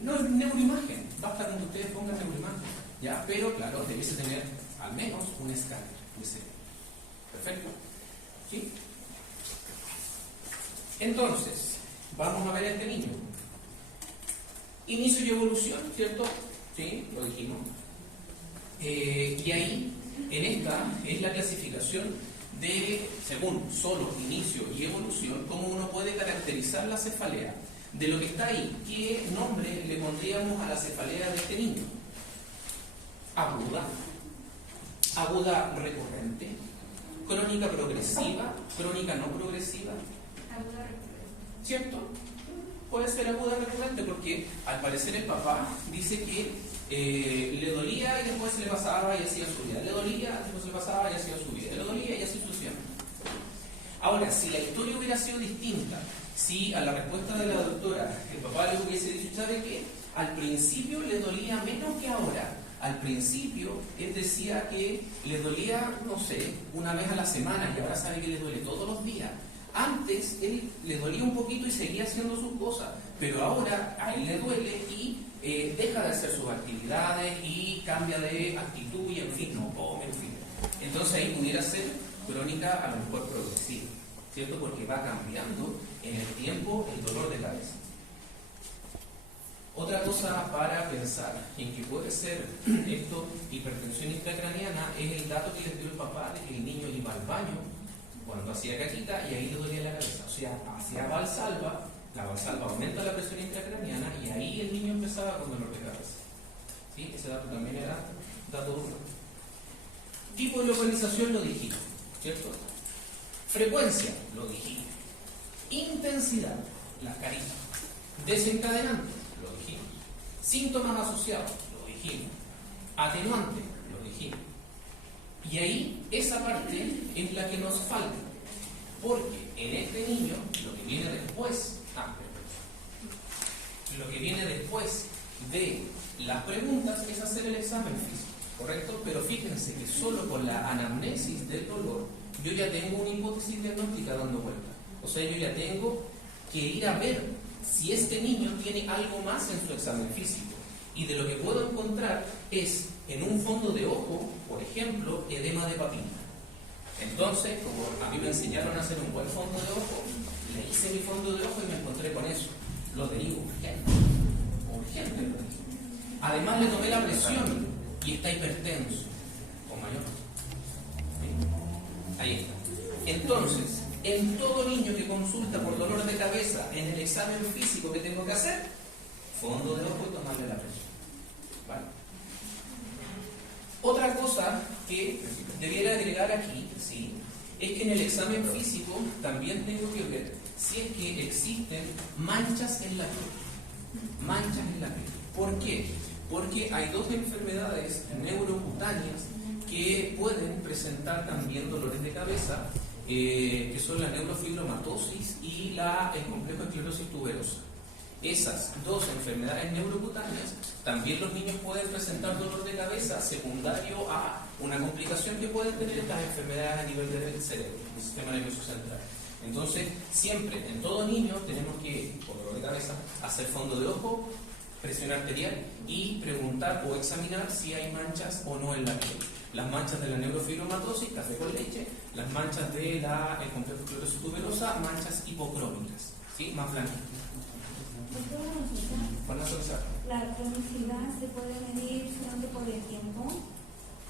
no es neuroimagen. Basta con que ustedes pongan neuroimagen. ¿Ya? Pero claro, debiese tener al menos un escáner de cerebro. Perfecto. ¿Sí? Entonces, vamos a ver a este niño. Inicio y evolución, ¿cierto? Sí, lo dijimos. Y ahí, en esta, es la clasificación de, según solo inicio y evolución, cómo uno puede caracterizar la cefalea. De lo que está ahí, ¿qué nombre le pondríamos a la cefalea de este niño? Aguda, aguda recurrente, crónica progresiva, crónica no progresiva. Aguda recurrente. ¿Cierto? Puede ser aguda recurrente porque al parecer el papá dice que le dolía y después se le pasaba y hacía su vida. Le dolía, después se le pasaba y hacía su vida. Le dolía y así sucesivamente. Ahora, si la historia hubiera sido distinta, si a la respuesta de la doctora el papá le hubiese dicho, ¿sabe qué? Al principio le dolía menos que ahora. Al principio él decía que le dolía, no sé, una vez a la semana y ahora sabe que le duele todos los días. Antes él le dolía un poquito y seguía haciendo sus cosas, pero ahora a él le duele y deja de hacer sus actividades y cambia de actitud y en fin, no come, en fin. Entonces ahí pudiera ser crónica a lo mejor progresiva, ¿cierto? Porque va cambiando en el tiempo el dolor de cabeza. Otra cosa para pensar en que puede ser esto hipertensión intracraneana es el dato que les dio el papá de que el niño iba al baño cuando hacía caquita y ahí le dolía la cabeza. O sea, hacía valsalva, la valsalva aumenta la presión intracraneana y ahí el niño empezaba con dolor de cabeza. ¿Sí? Ese dato también era dato duro. Tipo de localización lo dijimos, ¿cierto? Frecuencia, lo dijimos. Intensidad, las caritas. Desencadenante, lo dijimos. Síntomas asociados, lo dijimos. Atenuante, lo dijimos. Y ahí esa parte es la que nos falta. Porque en este niño, lo que viene después, lo que viene después de las preguntas es hacer el examen físico, ¿correcto? Pero fíjense que solo con la anamnesis del dolor, yo ya tengo una hipótesis diagnóstica dando vuelta. O sea, yo ya tengo que ir a ver si este niño tiene algo más en su examen físico. Y de lo que puedo encontrar es, en un fondo de ojo, por ejemplo, edema de papila. Entonces, como a mí me enseñaron a hacer un buen fondo de ojo, le hice mi fondo de ojo y me encontré con eso. Lo derivo urgente. Urgente lo derivo. Además le tomé la presión y está hipertenso. O mayor. ¿Sí? Ahí está. Entonces, en todo niño que consulta por dolor de cabeza, en el examen físico que tengo que hacer, fondo de ojo y tomarle la presión. ¿Vale? Otra cosa que debiera agregar aquí, ¿sí?, es que en el examen físico también tengo que ver si es que existen manchas en la piel. Manchas en la piel. ¿Por qué? Porque hay dos enfermedades neurocutáneas que pueden presentar también dolores de cabeza que son la neurofibromatosis y el complejo de esclerosis tuberosa. Esas dos enfermedades neurocutáneas, también los niños pueden presentar dolor de cabeza secundario a una complicación que pueden tener estas enfermedades a nivel del cerebro, del sistema nervioso central. Entonces, siempre, en todo niño, tenemos que, por dolor de cabeza, hacer fondo de ojo, presión arterial y preguntar o examinar si hay manchas o no en la piel. Las manchas de la neurofibromatosis, café con leche, las manchas del complejo de esclerosis tuberosa, manchas hipocrómicas, ¿sí? Más blanquitas. La cronicidad se puede medir solamente por el tiempo.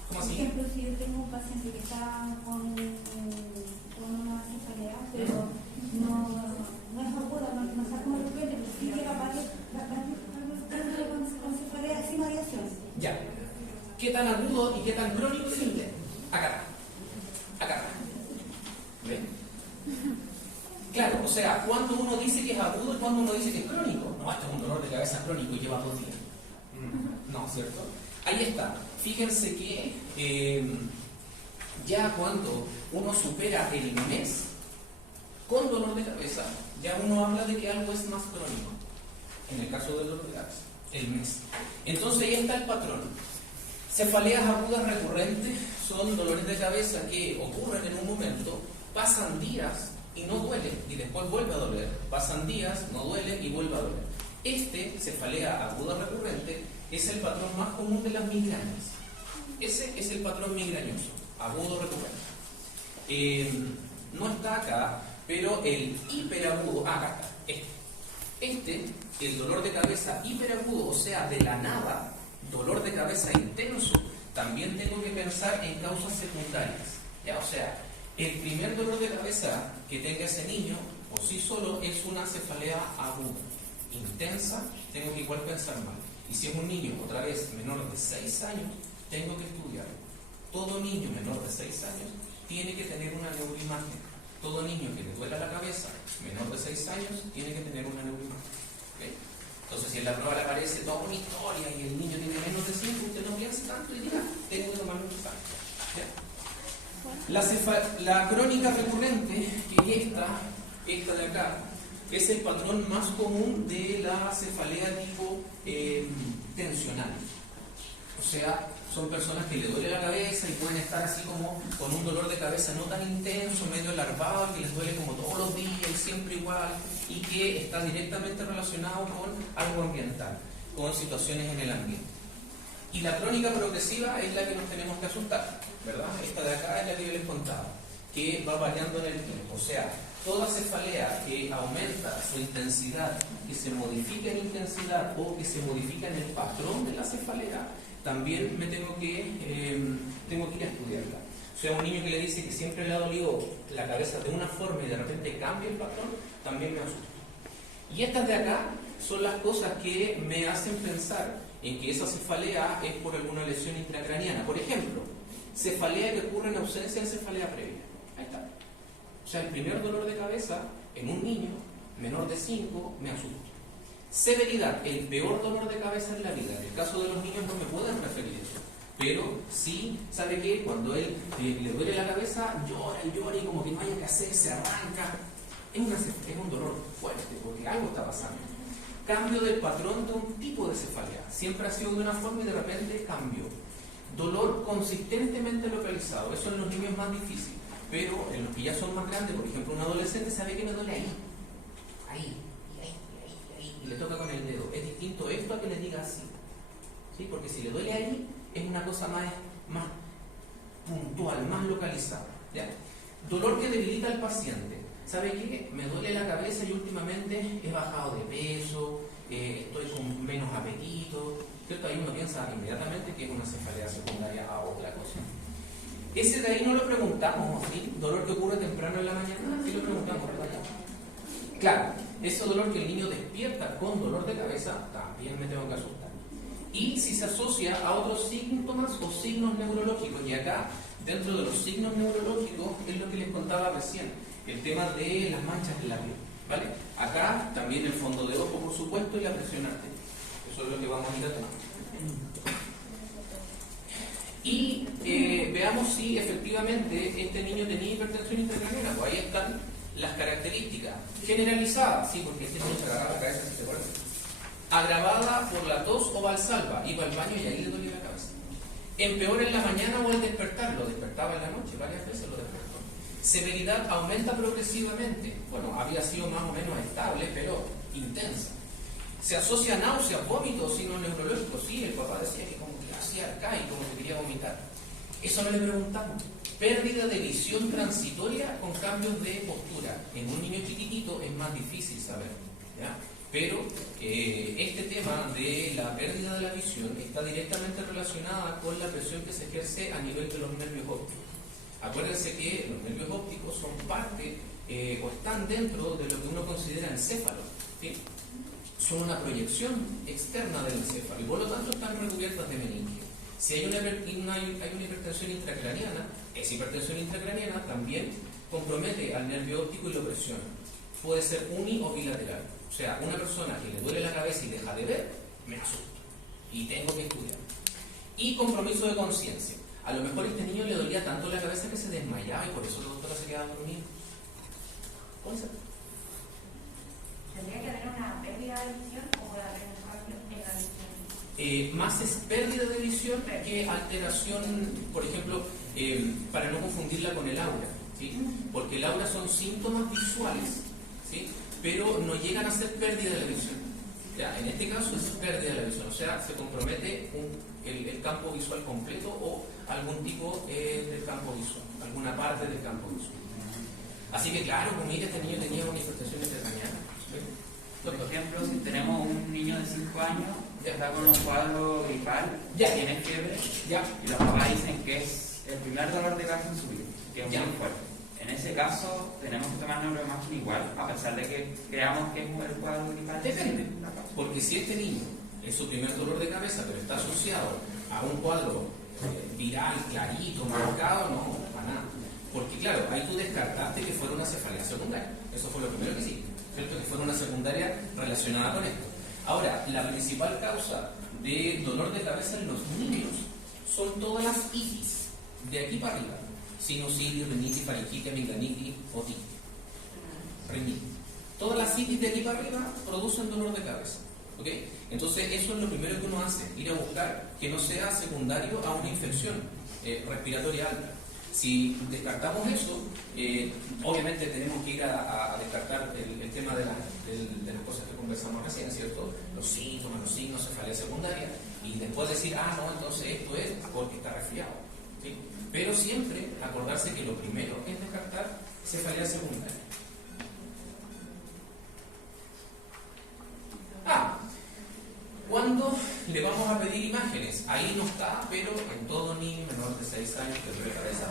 ¿Cómo Por así? ejemplo, si yo tengo un paciente que está con una cefalea, pero no es aguda, no está como repente, pero sí llega varios con cefalea sin variación. Ya. ¿Qué tan agudo y qué tan crónico es el té? Acá. ¿Ven? Claro, o sea, cuando uno dice que es agudo y cuando uno dice que es crónico. No, esto es un dolor de cabeza crónico y lleva 2 días. No, ¿cierto? Ahí está. Fíjense que ya cuando uno supera el mes con dolor de cabeza, ya uno habla de que algo es más crónico. En el caso del dolor de cabeza, el mes. Entonces ahí está el patrón. Cefaleas agudas recurrentes son dolores de cabeza que ocurren en un momento, pasan días y no duele, y después vuelve a doler. Pasan días, no duele y vuelve a doler. Cefalea aguda recurrente, es el patrón más común de las migrañas. Ese es el patrón migrañoso, agudo recurrente. No está acá, pero el hiperagudo, acá está. El dolor de cabeza hiperagudo, o sea, de la nada, dolor de cabeza intenso, también tengo que pensar en causas secundarias. ¿Ya? O sea, el primer dolor de cabeza que tenga ese niño, por sí solo, es una cefalea aguda, intensa, tengo que igual pensar mal. Y si es un niño, otra vez, menor de 6 años, tengo que estudiar. Todo niño menor de 6 años tiene que tener una neuroimagen. Todo niño que le duela la cabeza, menor de 6 años, tiene que tener una neuroimagen. ¿Okay? Entonces, si en la prueba le aparece toda una historia y el niño tiene menos de 5, usted no piense tanto y diga, tengo que tomar un examen. La crónica recurrente, que es esta de acá, es el patrón más común de la cefalea tipo tensional. O sea, son personas que le duele la cabeza y pueden estar así como con un dolor de cabeza no tan intenso, medio larvado, que les duele como todos los días y siempre igual, y que está directamente relacionado con algo ambiental, con situaciones en el ambiente. Y la crónica progresiva es la que nos tenemos que asustar, ¿verdad? Esta de acá es la que yo les contaba, que va variando en el tiempo. O sea, toda cefalea que aumenta su intensidad, que se modifica en intensidad o que se modifica en el patrón de la cefalea, también me tengo que ir a estudiarla. O sea, un niño que le dice que siempre le ha dolido la cabeza de una forma y de repente cambia el patrón, también me asusta. Y estas de acá son las cosas que me hacen pensar en que esa cefalea es por alguna lesión intracraniana. Por ejemplo, cefalea que ocurre en ausencia de cefalea previa. Ahí está. O sea, el primer dolor de cabeza en un niño menor de 5 me asusta. Severidad, el peor dolor de cabeza en la vida. En el caso de los niños no me pueden referir eso. Pero sí, ¿sabe qué? Cuando él le duele la cabeza, llora y como que no hay que hacer, se arranca. Es un dolor fuerte porque algo está pasando. Cambio del patrón de un tipo de cefalea. Siempre ha sido de una forma y de repente cambió. Dolor consistentemente localizado. Eso en los niños es más difícil. Pero en los que ya son más grandes, por ejemplo, un adolescente sabe que me duele ahí. Ahí. Y le toca con el dedo. Es distinto esto a que le diga así. ¿Sí? Porque si le duele ahí, es una cosa más puntual, más localizada. ¿Ya? Dolor que debilita al paciente. ¿Sabe qué? Me duele la cabeza y últimamente he bajado de peso, estoy con menos apetito. ¿Cierto? Ahí uno piensa inmediatamente que es una cefalea secundaria a otra cosa. Ese de ahí no lo preguntamos, ¿sí? Dolor que ocurre temprano en la mañana, sí lo preguntamos, ¿verdad? Claro, ese dolor que el niño despierta con dolor de cabeza, también me tengo que asustar. Y si se asocia a otros síntomas o signos neurológicos, y acá, dentro de los signos neurológicos, es lo que les contaba recién, el tema de las manchas en la piel, ¿vale? Acá también el fondo de ojo, por supuesto, y la presión arterial. Eso es lo que vamos a ir a tomar. Y veamos si efectivamente este niño tenía hipertensión intracraniana. Pues ahí están las características. Generalizada, sí, porque este niño se agarraba la cabeza, si te acuerdas. Agravada por la tos o valsalva. Iba al baño y ahí le dolía la cabeza. Empeora en la mañana o al despertar. Lo despertaba en la noche, varias veces lo despertó. Severidad aumenta progresivamente. Bueno, había sido más o menos estable, pero intensa. Se asocia a náuseas, vómitos, signos neurológicos. Sí, el papá decía que como que hacía arcaico, como que quería vomitar. Eso no le preguntamos. Pérdida de visión transitoria con cambios de postura. En un niño chiquitito es más difícil saber, ¿ya? Pero este tema de la pérdida de la visión está directamente relacionada con la presión que se ejerce a nivel de los nervios ópticos. Acuérdense que los nervios ópticos son parte o están dentro de lo que uno considera encéfalo, ¿sí? Son una proyección externa del encéfalo y por lo tanto están recubiertas de meninge. Si hay una hipertensión intracraniana, esa hipertensión intracraniana también compromete al nervio óptico y lo presiona. Puede ser uni o bilateral. O sea, una persona que le duele la cabeza y deja de ver, me asusto y tengo que estudiar. Y compromiso de conciencia. A lo mejor a este niño le dolía tanto la cabeza que se desmayaba y por eso la doctora se quedaba dormida. ¿Cuál es? ¿Tendría que haber una pérdida de visión o puede haber un cambio en la visión? Más es pérdida de visión que alteración, por ejemplo, para no confundirla con el aura, ¿sí? Porque el aura son síntomas visuales, ¿sí? Pero no llegan a ser pérdida de la visión. Ya, en este caso es pérdida de la visión, o sea, se compromete el campo visual completo o algún tipo del campo visual, alguna parte del campo visual. Así que claro, pues mira, este niño tenía una hipertensión intracraniana. Por ejemplo, si tenemos un niño de 5 años que está con un cuadro gripal, Ya. tiene fiebre, Ya. y los papás dicen que es el primer dolor de cabeza en su vida, que es Ya. muy fuerte. En ese caso, tenemos que tomar neuroimagen igual, a pesar de que creamos que es el cuadro gripal. Depende, porque si este niño es su primer dolor de cabeza, pero está asociado a un cuadro viral, clarito, marcado, no, para nada. Porque claro, ahí tú descartaste que fuera una cefalea secundaria. Eso fue lo primero que hiciste, ¿cierto? Que fuera una secundaria relacionada con esto. Ahora, la principal causa de dolor de cabeza en los niños son todas las itis, de aquí para arriba. Sinusitis, rinitis, faringitis, amigdalitis, otitis. Rinitis. Todas las itis de aquí para arriba producen dolor de cabeza. ¿Ok? Entonces, eso es lo primero que uno hace, ir a buscar que no sea secundario a una infección respiratoria alta. Si descartamos eso, obviamente tenemos que ir a descartar el tema de las cosas que conversamos recién, ¿cierto? Los síntomas, los signos, cefalea secundaria, y después decir, no, entonces esto es porque está resfriado, ¿sí? Pero siempre acordarse que lo primero es descartar cefalea secundaria. ¿Cuándo le vamos a pedir imágenes? Ahí no está, pero en todo niño menor de 6 años que duele cabeza.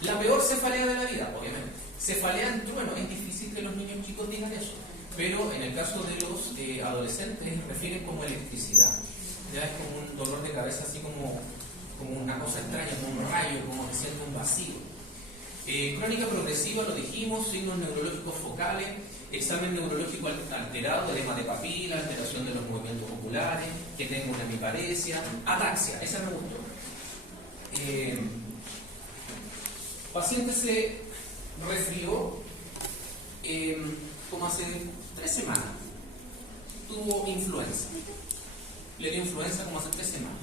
La peor cefalea de la vida, obviamente. Cefalea en trueno, es difícil que los niños chicos digan eso, pero en el caso de los adolescentes refieren como electricidad. Ya es como un dolor de cabeza así como una cosa extraña, como un rayo, como que siente un vacío. Crónica progresiva, lo dijimos, signos neurológicos focales, examen neurológico alterado, edema de papila, alteración de los movimientos oculares, que tenga una hemiparesia, ataxia, esa me gustó. Paciente se resfrió como hace 3 semanas, tuvo influenza, le dio influenza como hace 3 semanas,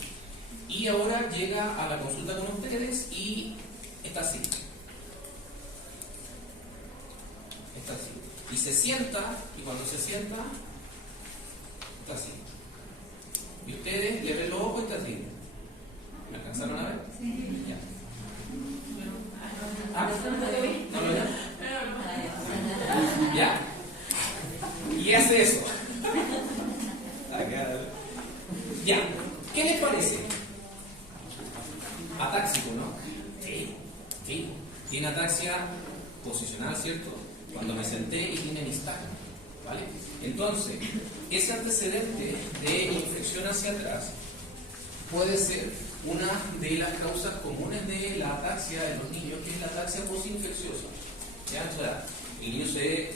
y ahora llega a la consulta con ustedes y está así. Está así. Y se sienta, y cuando se sienta, está así. Y ustedes le ven los ojos y está así. ¿Me alcanzaron a ver? Sí. Ya. ¿No lo ven? ¿Ya? Y hace eso. Ya. ¿Qué les parece? Atáxico, ¿no? Sí. Sí. Tiene ataxia posicional, ¿cierto? Cuando me senté y tiene nistagmo, ¿vale? Entonces, ese antecedente de infección hacia atrás puede ser una de las causas comunes de la ataxia de los niños, que es la ataxia postinfecciosa. ¿Ya? O sea, el niño se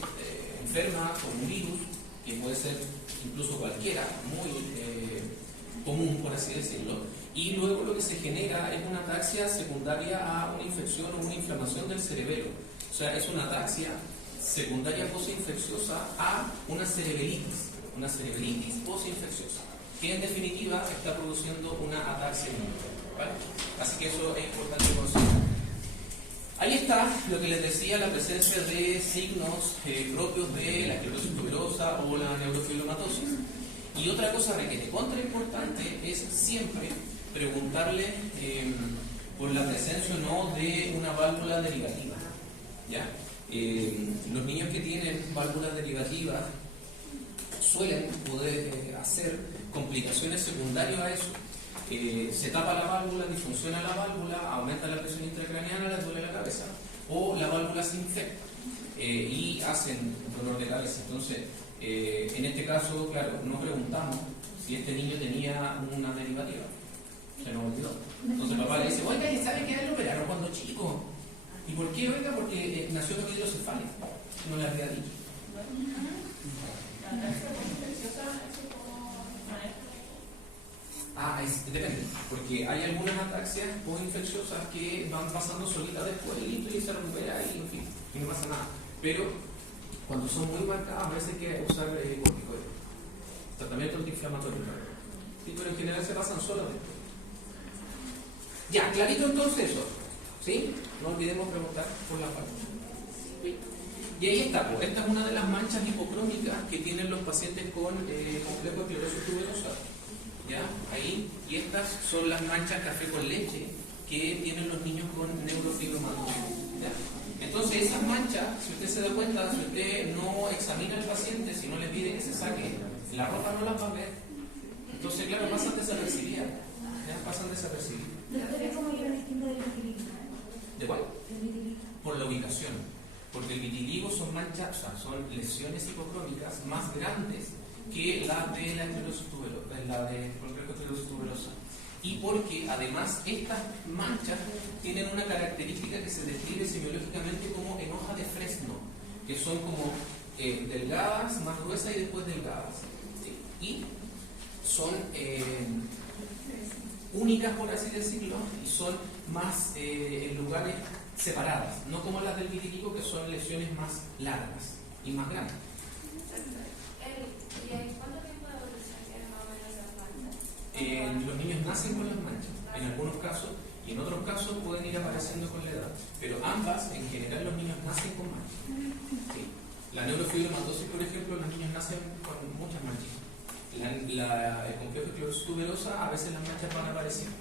enferma con un virus, que puede ser incluso cualquiera, muy común, por así decirlo, Y luego lo que se genera es una ataxia secundaria a una infección o una inflamación del cerebelo. O sea, es una ataxia secundaria postinfecciosa a una cerebelitis postinfecciosa, que en definitiva está produciendo una ataxia inmune, ¿vale? Así que eso es importante considerar. Ahí está lo que les decía, la presencia de signos propios de la esclerosis tuberosa o la neurofibromatosis. Y otra cosa requete contra importante es siempre preguntarle por la presencia o no de una válvula derivativa, ¿ya? Los niños que tienen válvulas derivativas suelen poder hacer complicaciones secundarias a eso. Se tapa la válvula, disfunciona la válvula, aumenta la presión intracraneana, les duele la cabeza, o la válvula se infecta y hacen dolor de cabeza. Entonces, en este caso, claro, no preguntamos si este niño tenía una derivativa. Se nos olvidó. Entonces papá le dice, oiga, ¿y sabe que a él lo operaron cuando chico? ¿Y por qué, oiga? Porque nació con hidrocefalia. No le había dicho. Depende, porque hay algunas ataxias postinfecciosas que van pasando solitas después y se recupera y en fin, y no pasa nada. Pero cuando son muy marcadas, a veces hay que usar corticoides, tratamiento antiinflamatorio. Sí, pero en general se pasan solas después. Ya, clarito entonces eso. ¿Sí? No olvidemos preguntar por la parte. ¿Sí? Y ahí está, pues, esta es una de las manchas hipocrómicas que tienen los pacientes con complejo de esclerosis tuberosa. ¿Ya? Ahí, y estas son las manchas café con leche que tienen los niños con neurofibromatosis. ¿Ya? Entonces esas manchas, si usted se da cuenta, si usted no examina al paciente, si no le pide que se saque la ropa, no las va a ver. Entonces, claro, pasan desapercibidas. ¿Ya? Pasan desapercibidas. ¿Cómo yo distingo del vitiligo? ¿De cuál? El vitiligo. Por la ubicación. Porque el vitiligo son manchas, o sea, son lesiones hipocrómicas más grandes que la de la esclerosis tuberosa, la de complejo esclerosis tuberosa. Y porque además estas manchas tienen una característica que se describe semiológicamente como en hoja de fresno, que son como delgadas, más gruesas y después delgadas. ¿Sí? Y son únicas, por así decirlo, y son más en lugares separadas, no como las del vitiligo, que son lesiones más largas y más grandes. ¿Y en cuánto tiempo de evolución tienen más o menos las manchas? Los niños nacen con las manchas, en algunos casos, y en otros casos pueden ir apareciendo con la edad. Pero ambas, en general, los niños nacen con manchas. Sí. La neurofibromatosis, por ejemplo, los niños nacen con muchas manchas. El complejo de esclerosis tuberosa, a veces las manchas van apareciendo.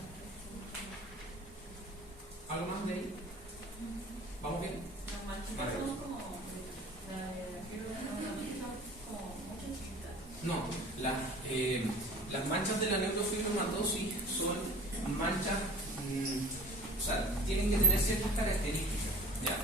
¿Algo más de ahí? ¿Vamos bien? Las manchitas son como No, las manchas de la neurofibromatosis son manchas, o sea, tienen que tener ciertas características, ¿ya?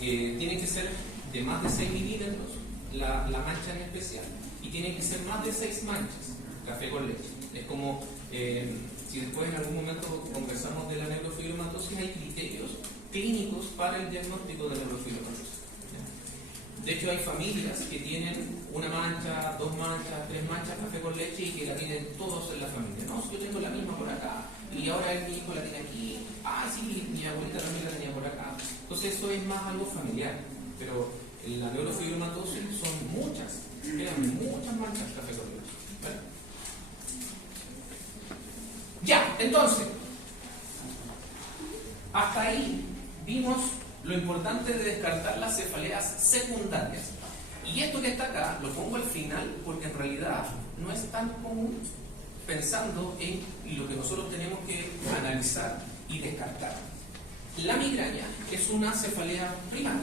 Tienen que ser de más de 6 milímetros, la mancha en especial, y tienen que ser más de 6 manchas, café con leche. Es como, si después en algún momento conversamos de la neurofibromatosis, hay criterios clínicos para el diagnóstico de neurofibromatosis. De hecho, hay familias que tienen una mancha, 2 manchas, 3 manchas, café con leche y que la tienen todos en la familia. No, yo tengo la misma por acá y ahora mi hijo la tiene aquí. Ah, sí, mi abuelita también la tenía por acá. Entonces, eso es más algo familiar. Pero en la neurofibromatosis son muchas, quedan muchas manchas café con leche. ¿Vale? Ya, entonces, hasta ahí vimos lo importante de descartar las cefaleas secundarias. Y esto que está acá lo pongo al final porque en realidad no es tan común pensando en lo que nosotros tenemos que analizar y descartar. La migraña es una cefalea primaria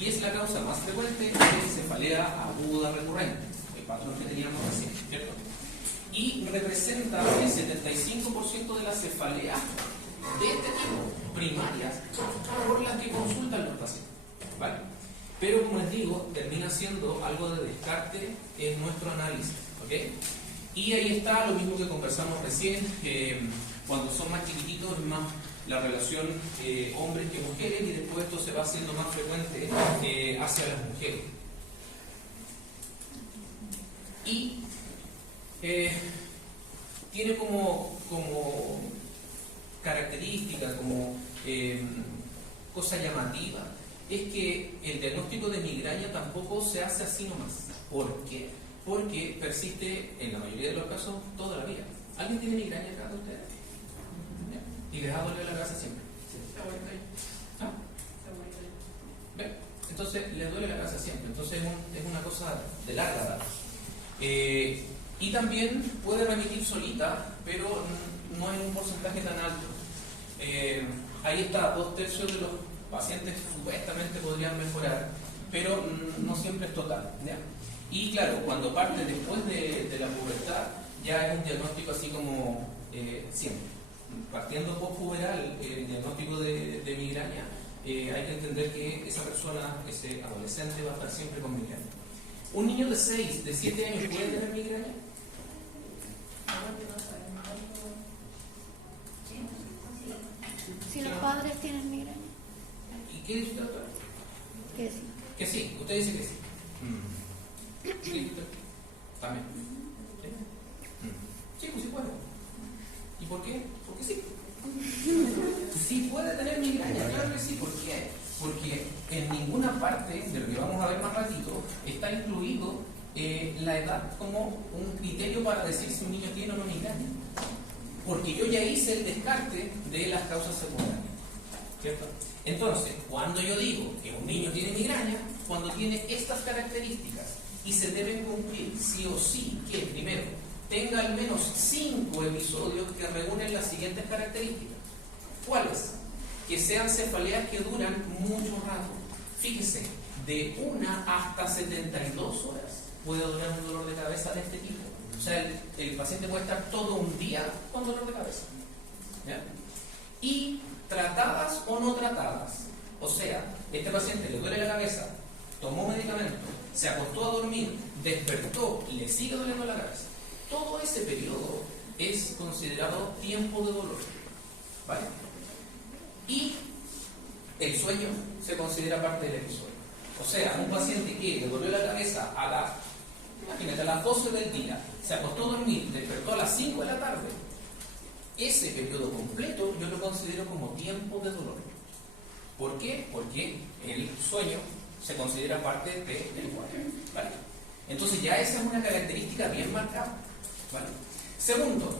y es la causa más frecuente de cefalea aguda recurrente, el patrón que teníamos recién, ¿cierto? Y representa el 75% de las cefaleas de este tipo, primarias, por las que consultan los pacientes, ¿vale? Pero como les digo, termina siendo algo de descarte en nuestro análisis, ¿ok? Y ahí está lo mismo que conversamos recién, cuando son más chiquititos es más la relación hombres que mujeres y después esto se va haciendo más frecuente hacia las mujeres. Y tiene como característica, como cosa llamativa, es que el diagnóstico de migraña tampoco se hace así nomás. ¿Por qué? Porque persiste en la mayoría de los casos toda la vida. ¿Alguien tiene migraña acá de ustedes? ¿Y les ha dolido la cabeza siempre? ¿Ah? ¿Ven? Entonces les duele la cabeza siempre. Entonces es una cosa de larga data. Y también puede remitir solita, pero no en un porcentaje tan alto. Ahí está, 2/3 de los pacientes supuestamente podrían mejorar, pero no siempre es total, ¿ya? Y claro, cuando parte después de la pubertad, ya es un diagnóstico así como siempre. Partiendo postpuberal, el diagnóstico de migraña, hay que entender que esa persona, ese adolescente, va a estar siempre con migraña. ¿Un niño de 6, de 7 años puede tener migraña? Si los padres tienen migraña. ¿Y qué dice usted, doctora? Que sí. Que sí, usted dice que sí. ¿Sí, usted? También. ¿Sí? Sí, pues sí puede. ¿Y por qué? Porque sí. Sí puede tener migraña, claro que sí. ¿Por qué? Porque en ninguna parte de lo que vamos a ver más ratito está incluido la edad como un criterio para decir si un niño tiene o no migraña. Porque yo ya hice el descarte de las causas secundarias, ¿cierto? Entonces, cuando yo digo que un niño tiene migraña, cuando tiene estas características y se deben cumplir sí o sí que primero tenga al menos 5 episodios que reúnen las siguientes características. ¿Cuáles? Que sean cefaleas que duran mucho rato. Fíjese, de 1 hasta 72 horas puede durar un dolor de cabeza de este tipo. O sea, el paciente puede estar todo un día con dolor de cabeza. ¿Ya? Y tratadas o no tratadas. O sea, este paciente le duele la cabeza, tomó medicamento, se acostó a dormir, despertó y le sigue doliendo la cabeza. Todo ese periodo es considerado tiempo de dolor. ¿Vale? Y el sueño se considera parte del episodio. O sea, un paciente que le dolió la cabeza imagínate, a las 12 del día, se acostó a dormir, despertó a las 5 de la tarde, ese periodo completo yo lo considero como tiempo de dolor. ¿Por qué? Porque el sueño se considera parte del cuadro. ¿Vale? Entonces ya esa es una característica bien marcada. ¿Vale? Segundo,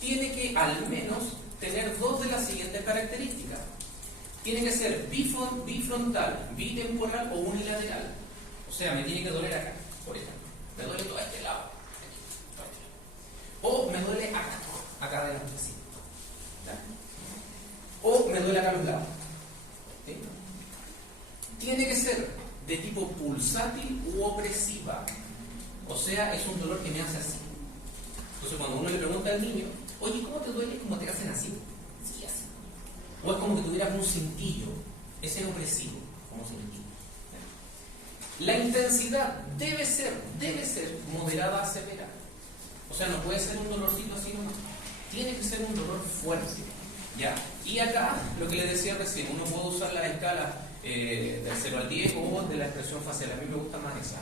tiene que al menos tener 2 de las siguientes características. Tiene que ser bifrontal, bitemporal o unilateral. O sea, me tiene que doler acá, por ejemplo. Me duele todo este lado. O me duele acá delante, así. O me duele acá a los lados. ¿Sí? Tiene que ser de tipo pulsátil u opresiva. O sea, es un dolor que me hace así. Entonces, cuando uno le pregunta al niño, oye, ¿cómo te duele? ¿Cómo te hacen así? Sí, así. O es como que tuvieras un cintillo. Ese es opresivo, como cintillo. La intensidad debe ser moderada a severa. O sea, no puede ser un dolorcito así nomás. Tiene que ser un dolor fuerte. ¿Ya? Y acá, lo que les decía recién, uno puede usar la escala del 0 al 10 o de la expresión facial. A mí me gusta más esa.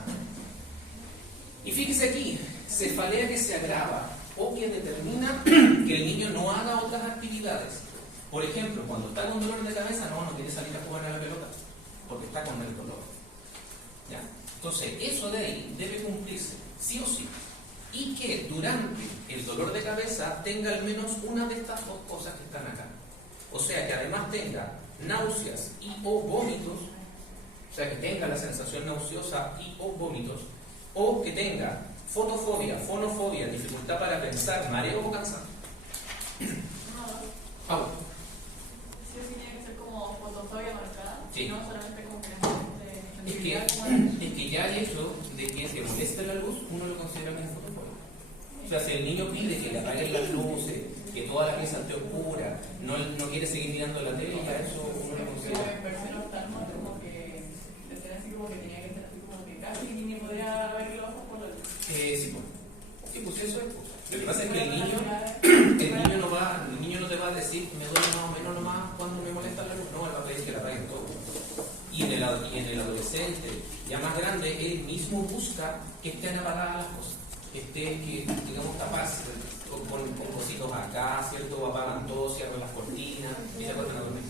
Y fíjese aquí, cefalea que se agrava o que determina que el niño no haga otras actividades. Por ejemplo, cuando está con dolor de cabeza, no quiere salir a jugar a la pelota, porque está con el dolor. ¿Ya? Entonces, eso de ahí debe cumplirse, sí o sí. Y que durante el dolor de cabeza tenga al menos una de estas 2 cosas que están acá. O sea, que además tenga náuseas y o vómitos, o sea, que tenga la sensación nauseosa y o vómitos, o que tenga fotofobia, fonofobia, dificultad para pensar, mareo o cansancio. Paula. Sí, tiene que ser como fotofobia marcada. Sí. No solamente como que Es que ya el hecho de que se moleste la luz, uno lo considera como fotofobia. O sea, si el niño pide que le apaguen las luces, que toda la pieza esté oscura, no quiere seguir mirando la tele, ya eso uno lo considera. como que decía así como que tenía que estar así como que casi ni podría ver los ojos por la luz. Sí, pues. Sí, pues eso es. Lo que pasa es que el niño no te va a decir, me duele más o menos nomás cuando me molesta la luz. No, él va a pedir que la apaguen todo. Y en el adolescente, ya más grande, él mismo busca que estén apagadas las cosas. que digamos, taparse con cositos acá, ¿cierto? O apagan todo, cierran las cortinas y se vuelven a dormir.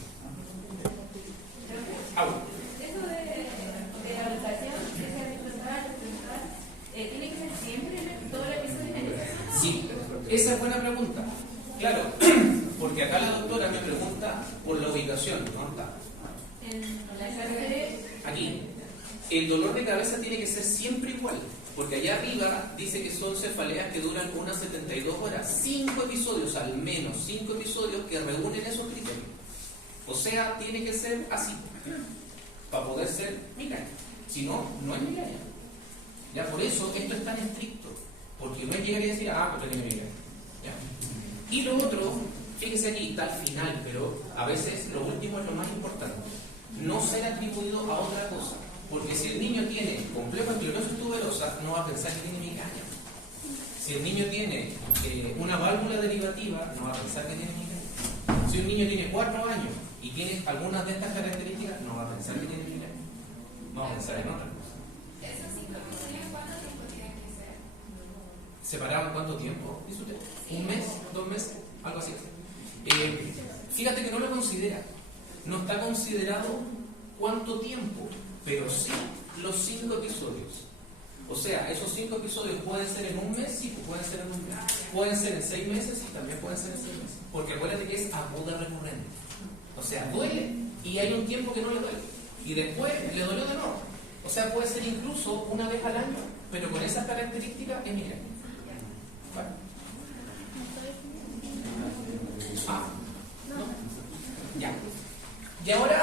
Eso de la habitación, ¿tiene que ser siempre en todo el episodio en esa zona? Sí, esa es buena pregunta. Claro, porque acá la doctora me pregunta por la ubicación, ¿no? En la carretera. Aquí. El dolor de cabeza tiene que ser siempre igual, porque allá arriba dice que son cefaleas que duran unas 72 horas. 5 episodios, al menos 5 episodios que reúnen esos criterios. O sea, tiene que ser así, para poder ser migraña. Si no, no es migraña. Ya por eso esto es tan estricto, porque no es llegar y decir, pues tiene migraña. ¿Ya? Y lo otro, fíjese aquí, está al final, pero a veces lo último es lo más importante. No ser atribuido a otra cosa. Porque si el niño tiene complejo esclerosis tuberosa, no va a pensar que tiene migraña. Si el niño tiene una válvula derivativa, no va a pensar que tiene migraña. Si un niño tiene 4 años y tiene algunas de estas características, no va a pensar que tiene migraña. Va a pensar en otra cosa. ¿Esos 5 episodios cuánto tiempo tienen que ser? ¿Separado en cuánto tiempo? ¿Dice usted? ¿1 mes? ¿2 meses? Algo así. Fíjate que no lo considera. No está considerado cuánto tiempo, pero sí los 5 episodios. O sea, esos 5 episodios pueden ser en 1 mes, sí, pueden ser en 1 mes. Pueden ser en 6 meses y también pueden ser en 6 meses. Porque acuérdate que es aguda recurrente. O sea, duele y hay un tiempo que no le duele. Y después le dolió de nuevo. O sea, puede ser incluso 1 vez al año, pero con esas características es migraña. ¿Vale? No. Ya. Y ahora,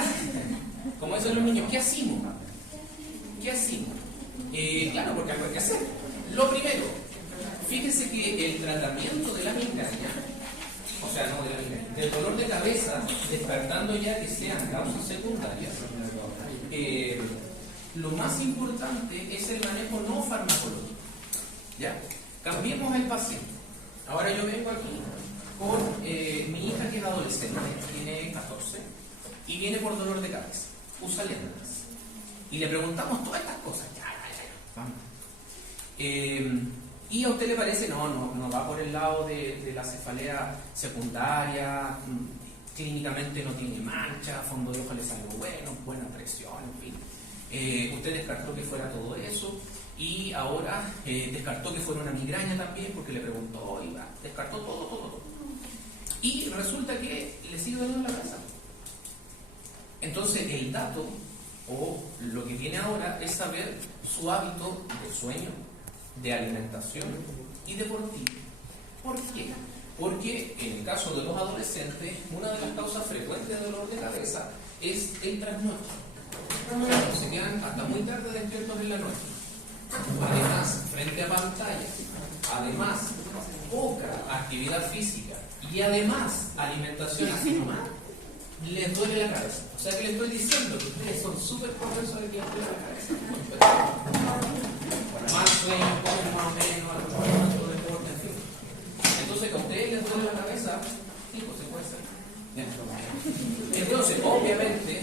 como dicen los niños, ¿qué hacemos? ¿Qué hacemos? Claro, porque algo hay que hacer. Lo primero, fíjese que el tratamiento de la migraña, o sea, no de la migraña, del dolor de cabeza, descartando ya que sean causas secundarias, lo más importante es el manejo no farmacológico. ¿Ya? Cambiemos el paciente. Ahora yo vengo aquí con mi hija que es adolescente, tiene 14, y viene por dolor de cabeza, usa lentes. Y le preguntamos todas estas cosas. Vamos. Y a usted le parece, no va por el lado de la cefalea secundaria, clínicamente no tiene mancha, fondo de ojo le salió bueno, buena presión, en fin. Usted descartó que fuera todo eso y ahora descartó que fuera una migraña también porque le preguntó y descartó todo. Y resulta que le sigue doliendo la cabeza. Entonces el dato o lo que tiene ahora es saber su hábito de sueño, de alimentación y deportivo. ¿Por qué? Porque en el caso de los adolescentes, una de las causas frecuentes de dolor de cabeza es el trasnocho. Se quedan hasta muy tarde despiertos en la noche. Además, frente a pantallas. Además, poca actividad física. Y además, alimentación así nomás, les duele la cabeza. O sea que les estoy diciendo que ustedes son súper propensos de que les duele la cabeza. Más sueño, comen más o menos, algo deporte, en fin. Entonces, que a ustedes les duele la cabeza, sí, pues se puede ser. Entonces, obviamente,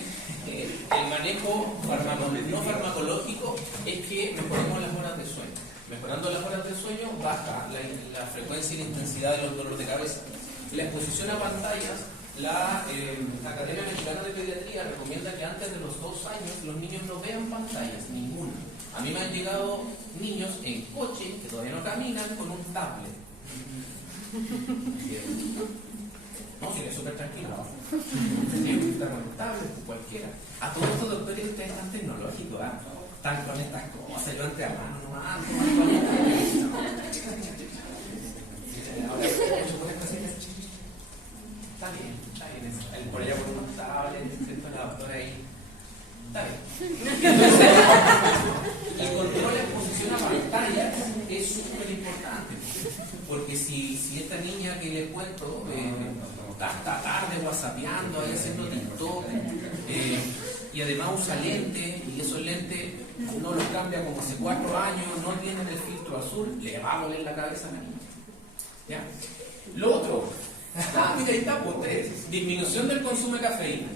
el manejo no farmacológico es que mejoremos las horas de sueño. Mejorando las horas de sueño, baja la frecuencia y la intensidad de los dolores de cabeza. La exposición a pantallas, la Academia Mexicana de Pediatría recomienda que antes de los 2 años los niños no vean pantallas, ninguna. A mí me han llegado niños en coche que todavía no caminan con un tablet. No, si es súper tranquilo. Está con el tablet, cualquiera. A todos estos doctores ustedes están tecnológicos, ¿ah? Están con estas cosas, yo ante a mano nomás. Ahora, está bien. Por allá por unos tablets, la doctora ahí. Está bien. Entonces, el control de exposición a pantallas es súper importante. Porque si esta niña que les cuento está tarde whatsappeando, ahí haciendo TikTok, y además usa lentes, y esos lentes no los cambia como hace 4 años, no tienen el filtro azul, le va a doler la cabeza a la niña. ¿Ya? Lo otro, mira, ahí está, pues, disminución del consumo de cafeína.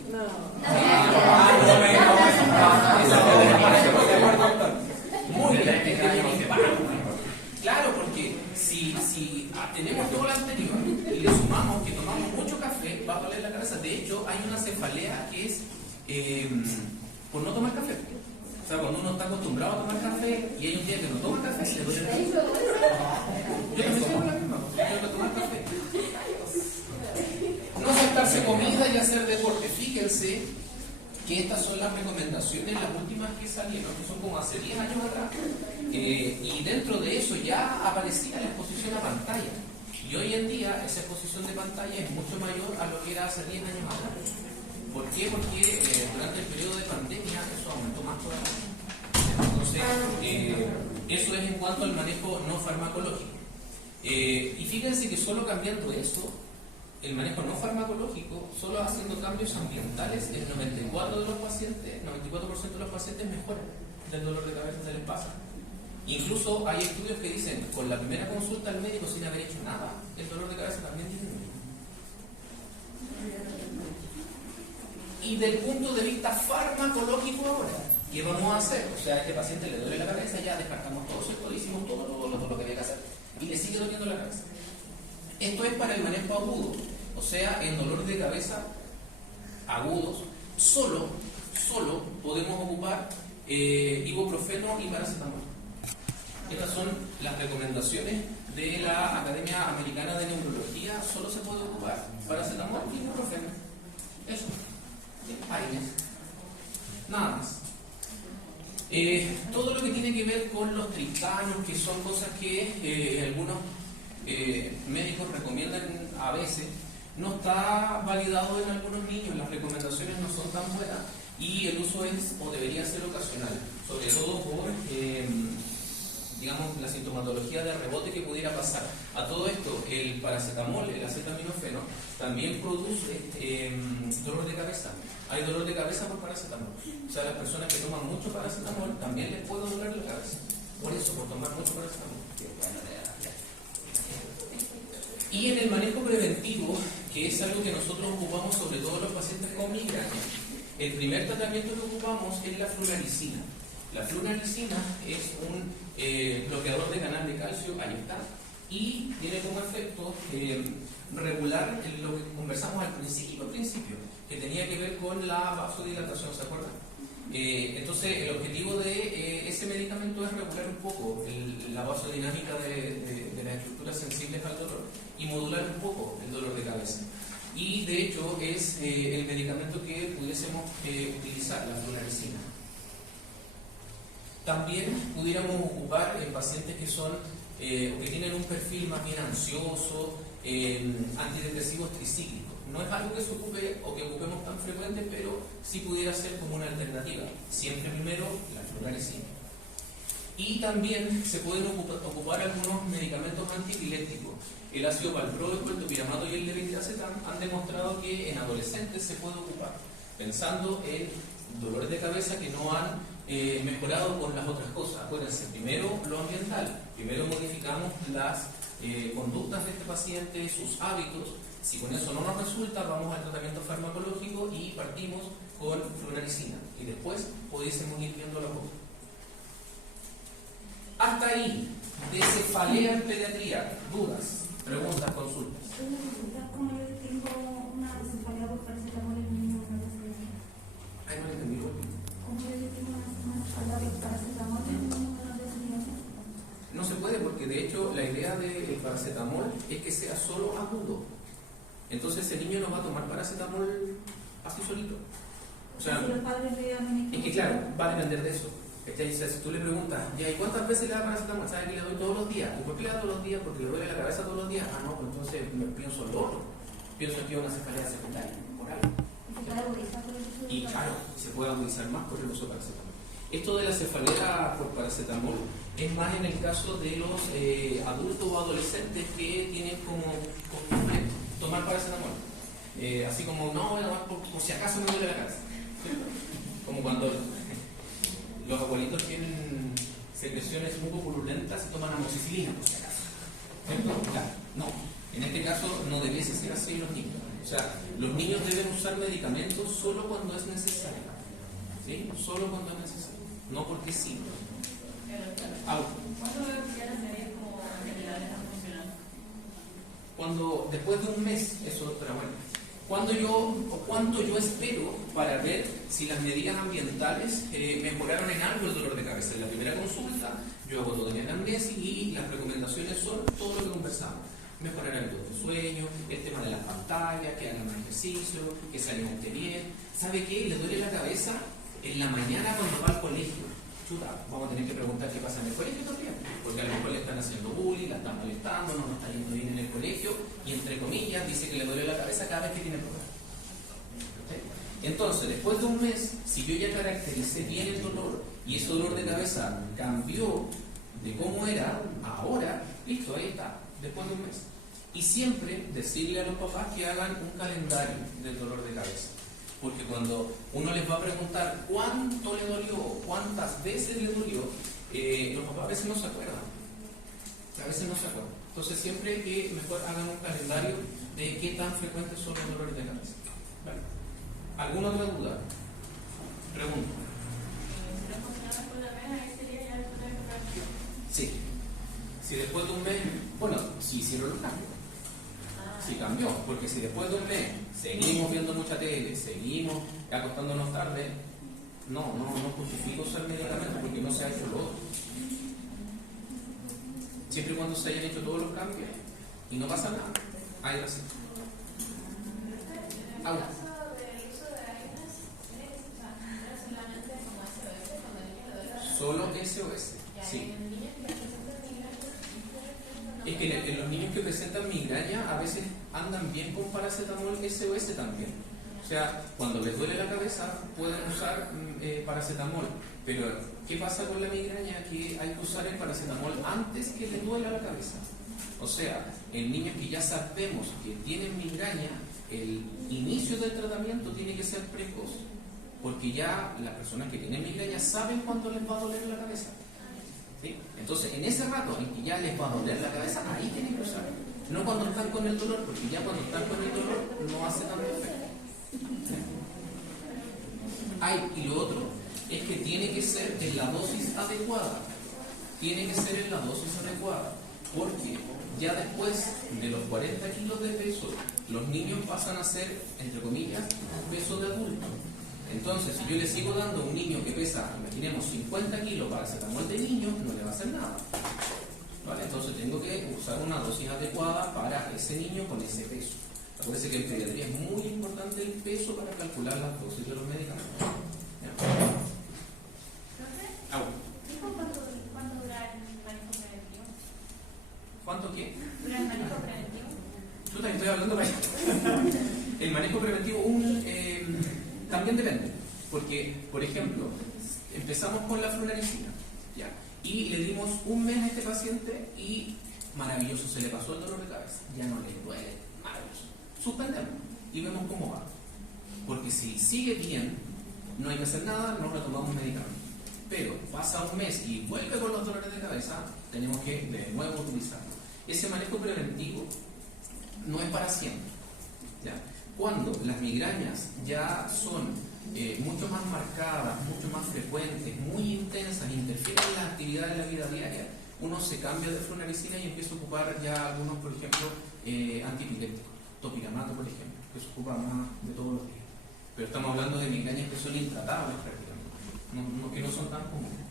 Muy bien, claro, porque si tenemos todo lo anterior y le sumamos que tomamos mucho café, va a doler la cabeza. De hecho, hay una cefalea que es por no tomar café. O sea, cuando uno está acostumbrado a tomar café y hay un día que no toma café, le duele la cabeza. Yo también tengo la misma, porque yo tengo que tomar café. No saltarse comida y hacer deporte. Fíjense que estas son las recomendaciones, las últimas que salieron, que son como hace 10 años atrás. Y dentro de eso ya aparecía la exposición a pantalla. Y hoy en día esa exposición de pantalla es mucho mayor a lo que era hace 10 años atrás. ¿Por qué? Porque durante el periodo de pandemia eso aumentó más todavía. Entonces, eso es en cuanto al manejo no farmacológico. Y fíjense que solo cambiando eso, el manejo no farmacológico, solo haciendo cambios ambientales, el 94% de los pacientes mejoran del dolor de cabeza, se les pasa. Incluso hay estudios que dicen, con la primera consulta al médico sin haber hecho nada, el dolor de cabeza también disminuye. Y del punto de vista farmacológico ahora, ¿qué vamos a hacer? O sea, a este paciente le duele la cabeza, ya descartamos todo, ¿cierto? Hicimos todo lo que había que hacer y le sigue doliendo la cabeza. Esto es para el manejo agudo, o sea, en dolor de cabeza agudos, solo podemos ocupar ibuprofeno y paracetamol. Estas son las recomendaciones de la Academia Americana de Neurología. Solo se puede ocupar paracetamol y ibuprofeno. Eso. Nada más. Todo lo que tiene que ver con los triptanos, que son cosas que algunos médicos recomiendan a veces, no está validado en algunos niños, las recomendaciones no son tan buenas y el uso es o debería ser ocasional, sobre todo por digamos la sintomatología de rebote que pudiera pasar. A todo esto, el paracetamol, el acetaminofeno, también produce dolor de cabeza. Hay dolor de cabeza por paracetamol. O sea, las personas que toman mucho paracetamol también les puede doler la cabeza. Por eso, por tomar mucho paracetamol. Y en el manejo preventivo, que es algo que nosotros ocupamos sobre todo los pacientes con migraña, el primer tratamiento que ocupamos es la flunarizina. La flunarizina es un bloqueador de canal de calcio, ahí está, y tiene como efecto regular lo que conversamos al principio, que tenía que ver con la vasodilatación, ¿se acuerdan? Entonces, el objetivo de ese medicamento es regular un poco la vasodinámica de las estructuras sensibles al dolor y modular un poco el dolor de cabeza. Y de hecho es el medicamento que pudiésemos utilizar, la flunarizina. También pudiéramos ocupar en pacientes que son o que tienen un perfil más bien ansioso, antidepresivos tricíclicos. No es algo que se ocupe o que ocupemos tan frecuente, pero sí pudiera ser como una alternativa. Siempre primero la flunarizina. Y también se pueden ocupar algunos medicamentos antiepilépticos. El ácido valproico, el topiramato y el levetiracetam han demostrado que en adolescentes se puede ocupar, pensando en dolores de cabeza que no han mejorado con las otras cosas. Acuérdense, primero lo ambiental, primero modificamos las conductas de este paciente, sus hábitos. Si con eso no nos resulta, vamos al tratamiento farmacológico y partimos con flunarizina. Y después pudiésemos ir viendo la cosa. Hasta ahí, de cefalea en pediatría. ¿Dudas? Preguntas, consultas. Como yo tengo una cefalea por paracetamol en niño, no lo sé. Ay, no entendí. Como yo tengo una cefalea por paracetamol en niño, no lo sé. No se puede porque de hecho la idea del paracetamol es que sea solo agudo. Entonces el niño no va a tomar paracetamol así solito. O sea, si los padres vean es que claro, va a depender de eso. Si tú le preguntas, ya, ¿y cuántas veces le da paracetamol? ¿Sabes que le doy todos los días? ¿Y por qué le da todos los días? Porque le duele la cabeza todos los días. Ah, no, pues entonces me pienso lo otro. Pienso que es una cefalea secundaria, por algo. Y claro, se puede agudizar más por el uso de paracetamol. Esto de la cefalea por paracetamol es más en el caso de los adultos o adolescentes que tienen como costumbre tomar paracetamol. Así como, no voy a tomar por si acaso me duele la cabeza. Como cuando los abuelitos tienen secreciones muy purulentas y toman amoxicilina, por si acaso. Claro, no. En este caso no debiese ser así los niños. O sea, los niños deben usar medicamentos solo cuando es necesario. ¿Sí? Solo cuando es necesario. No porque sí. ¿Cuándo ya sería como generales no funcionales? cuando después de un mes, eso, doctora, bueno, ¿cuánto yo espero para ver si las medidas ambientales mejoraron en algo el dolor de cabeza? En la primera consulta yo hago todo en anamnesis y las recomendaciones son todo lo que conversamos. Mejorar el sueño, el tema de las pantallas, que hagan más ejercicio, que se alimente bien. ¿Sabe qué? Le duele la cabeza en la mañana cuando va al colegio. Chuta, vamos a tener que preguntar qué pasa en el colegio también, porque a lo mejor le están haciendo bullying, la están molestando, no nos está yendo bien en el colegio, y entre comillas dice que le duele la cabeza cada vez que tiene problemas. ¿Sí? Entonces, después de un mes, si yo ya caractericé bien el dolor y ese dolor de cabeza cambió de cómo era ahora, listo, ahí está, después de un mes. Y siempre decirle a los papás que hagan un calendario del dolor de cabeza. Porque cuando uno les va a preguntar cuánto le dolió, cuántas veces le dolió, los papás a veces no se acuerdan. A veces no se acuerdan. Entonces siempre que mejor hagan un calendario de qué tan frecuentes son los dolores de cabeza. ¿Vale? ¿Alguna otra duda? Pregunto. Si no funciona después de un mes, ahí sería ya el dolor de cabeza. Sí. Si después de un mes, bueno, si hicieron los cambios. Si cambió, porque si después de un mes seguimos viendo mucha tele, seguimos acostándonos tarde, no justifico usar medicamentos porque no se ha hecho lo otro. Siempre y cuando se hayan hecho todos los cambios y no pasa nada, hay razón. En el caso del uso de AINES, ¿era solamente como SOS cuando el niño le duele la cabeza? Solo SOS, sí. En niños que presentan migraña, Es que en los niños que presentan migraña a veces andan bien con paracetamol SOS también. O sea, cuando les duele la cabeza pueden usar paracetamol. Pero, ¿qué pasa con la migraña? Que hay que usar el paracetamol antes que les duela la cabeza. O sea, en niños que ya sabemos que tienen migraña, el inicio del tratamiento tiene que ser precoz. Porque ya las personas que tienen migraña saben cuándo les va a doler la cabeza. ¿Sí? Entonces, en ese rato en que ya les va a doler la cabeza, ahí tienen que usar. No cuando están con el dolor, porque ya cuando están con el dolor no hace tanto efecto. Y lo otro es que tiene que ser en la dosis adecuada. Tiene que ser en la dosis adecuada. Porque ya después de los 40 kilos de peso, los niños pasan a ser, entre comillas, peso de adulto. Entonces, si yo le sigo dando a un niño que pesa, imaginemos, 50 kilos paracetamol de niño, no le va a hacer nada. ¿Vale? Entonces tengo que usar una dosis adecuada para ese niño con ese peso. Acuérdense que en pediatría es muy importante el peso para calcular las dosis de los medicamentos. ¿Ya? ¿Dijo cuánto dura el manejo preventivo? ¿Cuánto qué? ¿Dura el manejo preventivo? Yo también estoy hablando para el manejo preventivo también depende. Porque, por ejemplo, empezamos con la fluoxetina, ¿ya? Y le dimos un mes a este paciente y maravilloso, se le pasó el dolor de cabeza, ya no le duele, maravilloso. Suspendemos y vemos cómo va. Porque si sigue bien, no hay que hacer nada, no retomamos medicamentos. Pero pasa un mes y vuelve con los dolores de cabeza, tenemos que de nuevo utilizarlo. Ese manejo preventivo no es para siempre, ¿ya? Cuando las migrañas ya son mucho más marcadas, mucho más frecuentes, muy intensas, interfieren en la actividad de la vida diaria, uno se cambia de fluoxetina y empieza a ocupar ya algunos, por ejemplo, antiepilépticos, topiramato, por ejemplo, que se ocupa más de todos los días. Pero estamos hablando de migrañas que son intratables prácticamente, que no son tan comunes.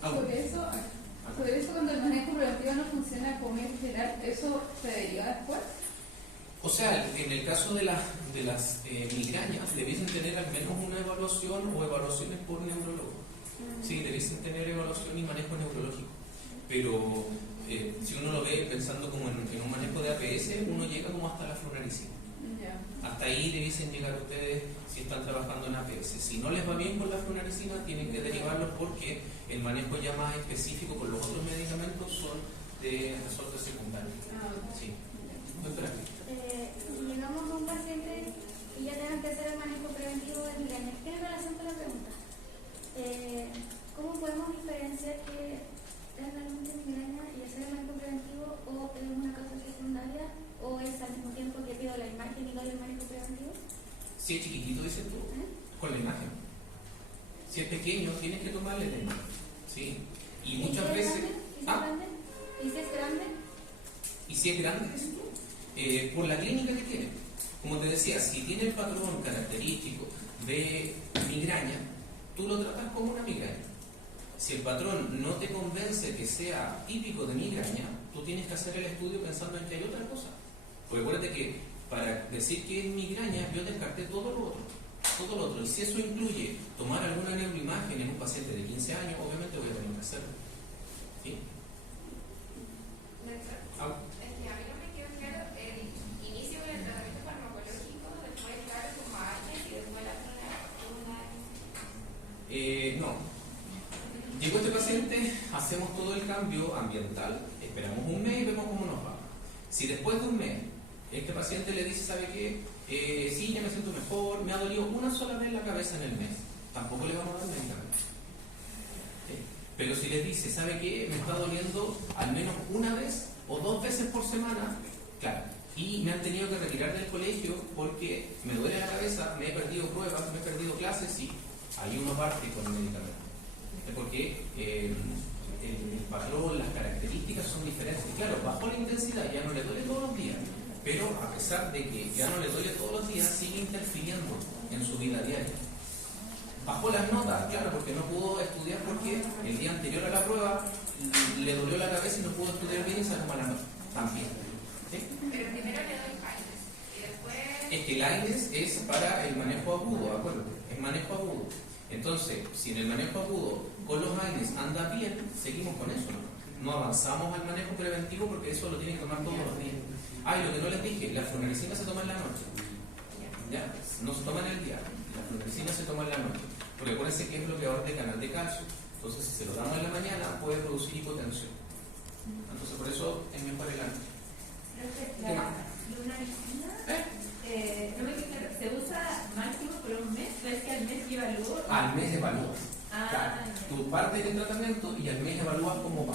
Sobre eso, cuando el manejo preventivo no funciona como esperar, ¿eso se deriva después? O sea, en el caso de las migrañas, debiesen tener al menos una evaluación o evaluaciones por neurólogo. Sí, debiesen tener evaluación y manejo neurológico. Pero si uno lo ve pensando como en un manejo de APS, uno llega como hasta la fluoxetina. Hasta ahí debiesen llegar ustedes si están trabajando en APS. Si no les va bien con la fluoxetina, tienen que derivarlos porque el manejo ya más específico con los otros medicamentos son de resorte secundario. Sí. Doctora. Llegamos a un paciente y ya tengan que hacer el manejo preventivo de migraña. ¿Qué relación con la pregunta? ¿Cómo podemos diferenciar que es realmente migraña y hacer el manejo preventivo o es una causa secundaria o es al mismo tiempo que pido la imagen y doy el manejo preventivo? Si es chiquitito, dices tú, con la imagen. Si es pequeño, tienes que tomarle la imagen. Sí. Y muchas veces. ¿Y si es grande? Y si es grande esto, por la clínica que tiene. Como te decía, si tiene el patrón característico de migraña, tú lo tratas como una migraña. Si el patrón no te convence que sea típico de migraña, tú tienes que hacer el estudio pensando en que hay otra cosa. Porque acuérdate que para decir que es migraña, yo descarté todo lo otro. Todo lo otro. Y si eso incluye tomar alguna neuroimagen en un paciente de 15 años, obviamente voy a tener que hacerlo. ¿Sí? Ah. Es que a mí no me quedó claro el inicio del tratamiento farmacológico, después claro como antes y después la No. Llegó este paciente, hacemos todo el cambio ambiental, esperamos un mes y vemos cómo nos va. Si después de un mes este paciente le dice, ¿sabe qué? Sí, ya me siento mejor, me ha dolido una sola vez la cabeza en el mes, tampoco le vamos a dar medicamento. Pero si les dice, ¿sabe qué? Me está doliendo al menos una vez o 2 veces por semana, claro, y me han tenido que retirar del colegio porque me duele la cabeza, me he perdido pruebas, me he perdido clases, y ahí uno parte con el medicamento. Porque el patrón, las características son diferentes. Claro, bajo la intensidad ya no le duele todos los días, pero a pesar de que ya no le duele todos los días, sigue interfiriendo en su vida diaria. Bajó las notas, claro, porque no pudo estudiar porque el día anterior a la prueba le dolió la cabeza y no pudo estudiar bien y sacó mala nota también. ¿Sí? Pero primero le doy AINES y después... Es que el AINES es para el manejo agudo, ¿de acuerdo? Es manejo agudo. Entonces, si en el manejo agudo con los AINES anda bien, seguimos con eso, ¿no? No avanzamos al manejo preventivo porque eso lo tienen que tomar todos los días. Ah, y lo que no les dije, la flunarizina se toma en la noche. ¿Ya? No se toma en el día. La flunarizina se toma en la noche. Porque acuérdense que es bloqueador de canal de calcio. Entonces, si se lo damos en la mañana, puede producir hipotensión. Entonces, por eso es mejor el noche. ¿Qué más? No me queda claro, ¿se usa máximo por un mes? ¿Ves que al mes yo evalúo? Al mes evalúas. Claro, tú partes del tratamiento y al mes evalúas cómo va.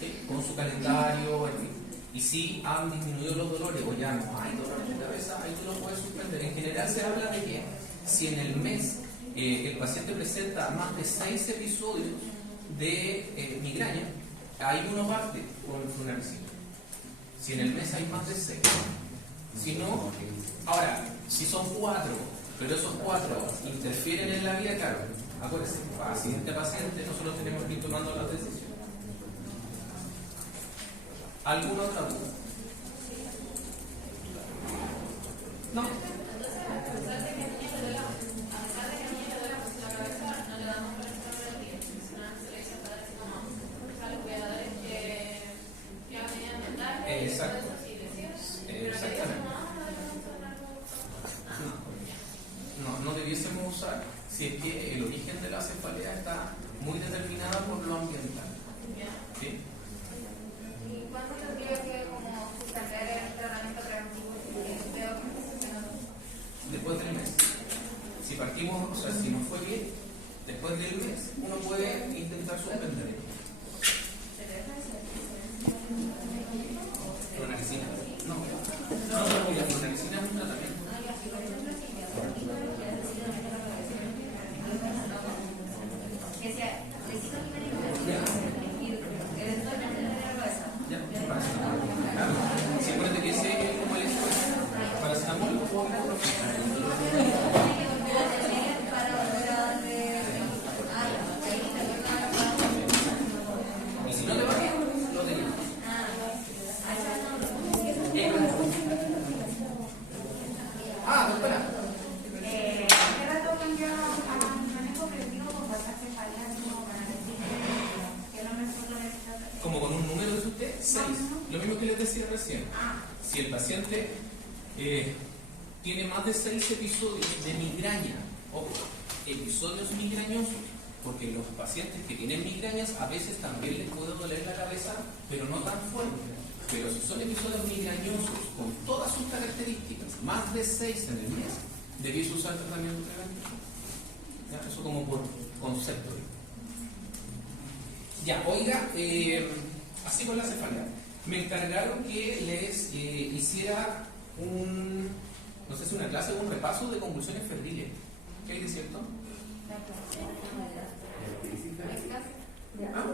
¿Sí? Con su calendario, en fin. Y si han disminuido los dolores o ya no hay dolores de cabeza, ahí tú lo puedes suspender. En general se habla de que si en el mes el paciente presenta más de 6 episodios de migraña, ahí uno parte con flunarizina. Si en el mes hay más de 6. Si no, ahora, si son 4, pero esos 4 interfieren en la vida, claro, acuérdense, para el siguiente paciente nosotros tenemos que ir tomando las decisiones. ¿Alguna otra duda? No. Entonces, a pesar de que a niña le duele la cabeza, no le damos para estar del día. No se le dice para decir, no, a los cuidadores que a medida mental. Exacto. Exactamente. No debiésemos usar si es que el origen de la cefalea está muy determinada por lo ambiental. ¿Sí? ¿Y cuándo tendría que como suspender el tratamiento preventivo? Veo que no. Después del mes. Si partimos, o sea, si nos fue bien, después del mes, uno puede intentar suspender. ¿Flunarizina? No, porque la flunarizina es un tratamiento. Si acuérdate que ese es como el esfuerzo. Paracetamol o y si no te va bien, lo tenemos. Doctora. ¿Qué rato cambió a manejo preventivo con bajas cefaleas como para decir que no me Como con un número de usted, 6. Lo mismo que les decía recién. Si el paciente tiene más de 6 episodios de migraña, o episodios migrañosos, porque los pacientes que tienen migrañas a veces también les puede doler la cabeza, pero no tan fuerte. Pero si son episodios migrañosos con todas sus características, más de 6 en el mes, debéis usar tratamiento preventivo. ¿Ya? Eso como por concepto. Ya, oiga, así con la cefalea. Me encargaron que les hiciera no sé si una clase o un repaso de convulsiones febriles. ¿Qué hay de cierto? ¿Hay clase? ¿Ah?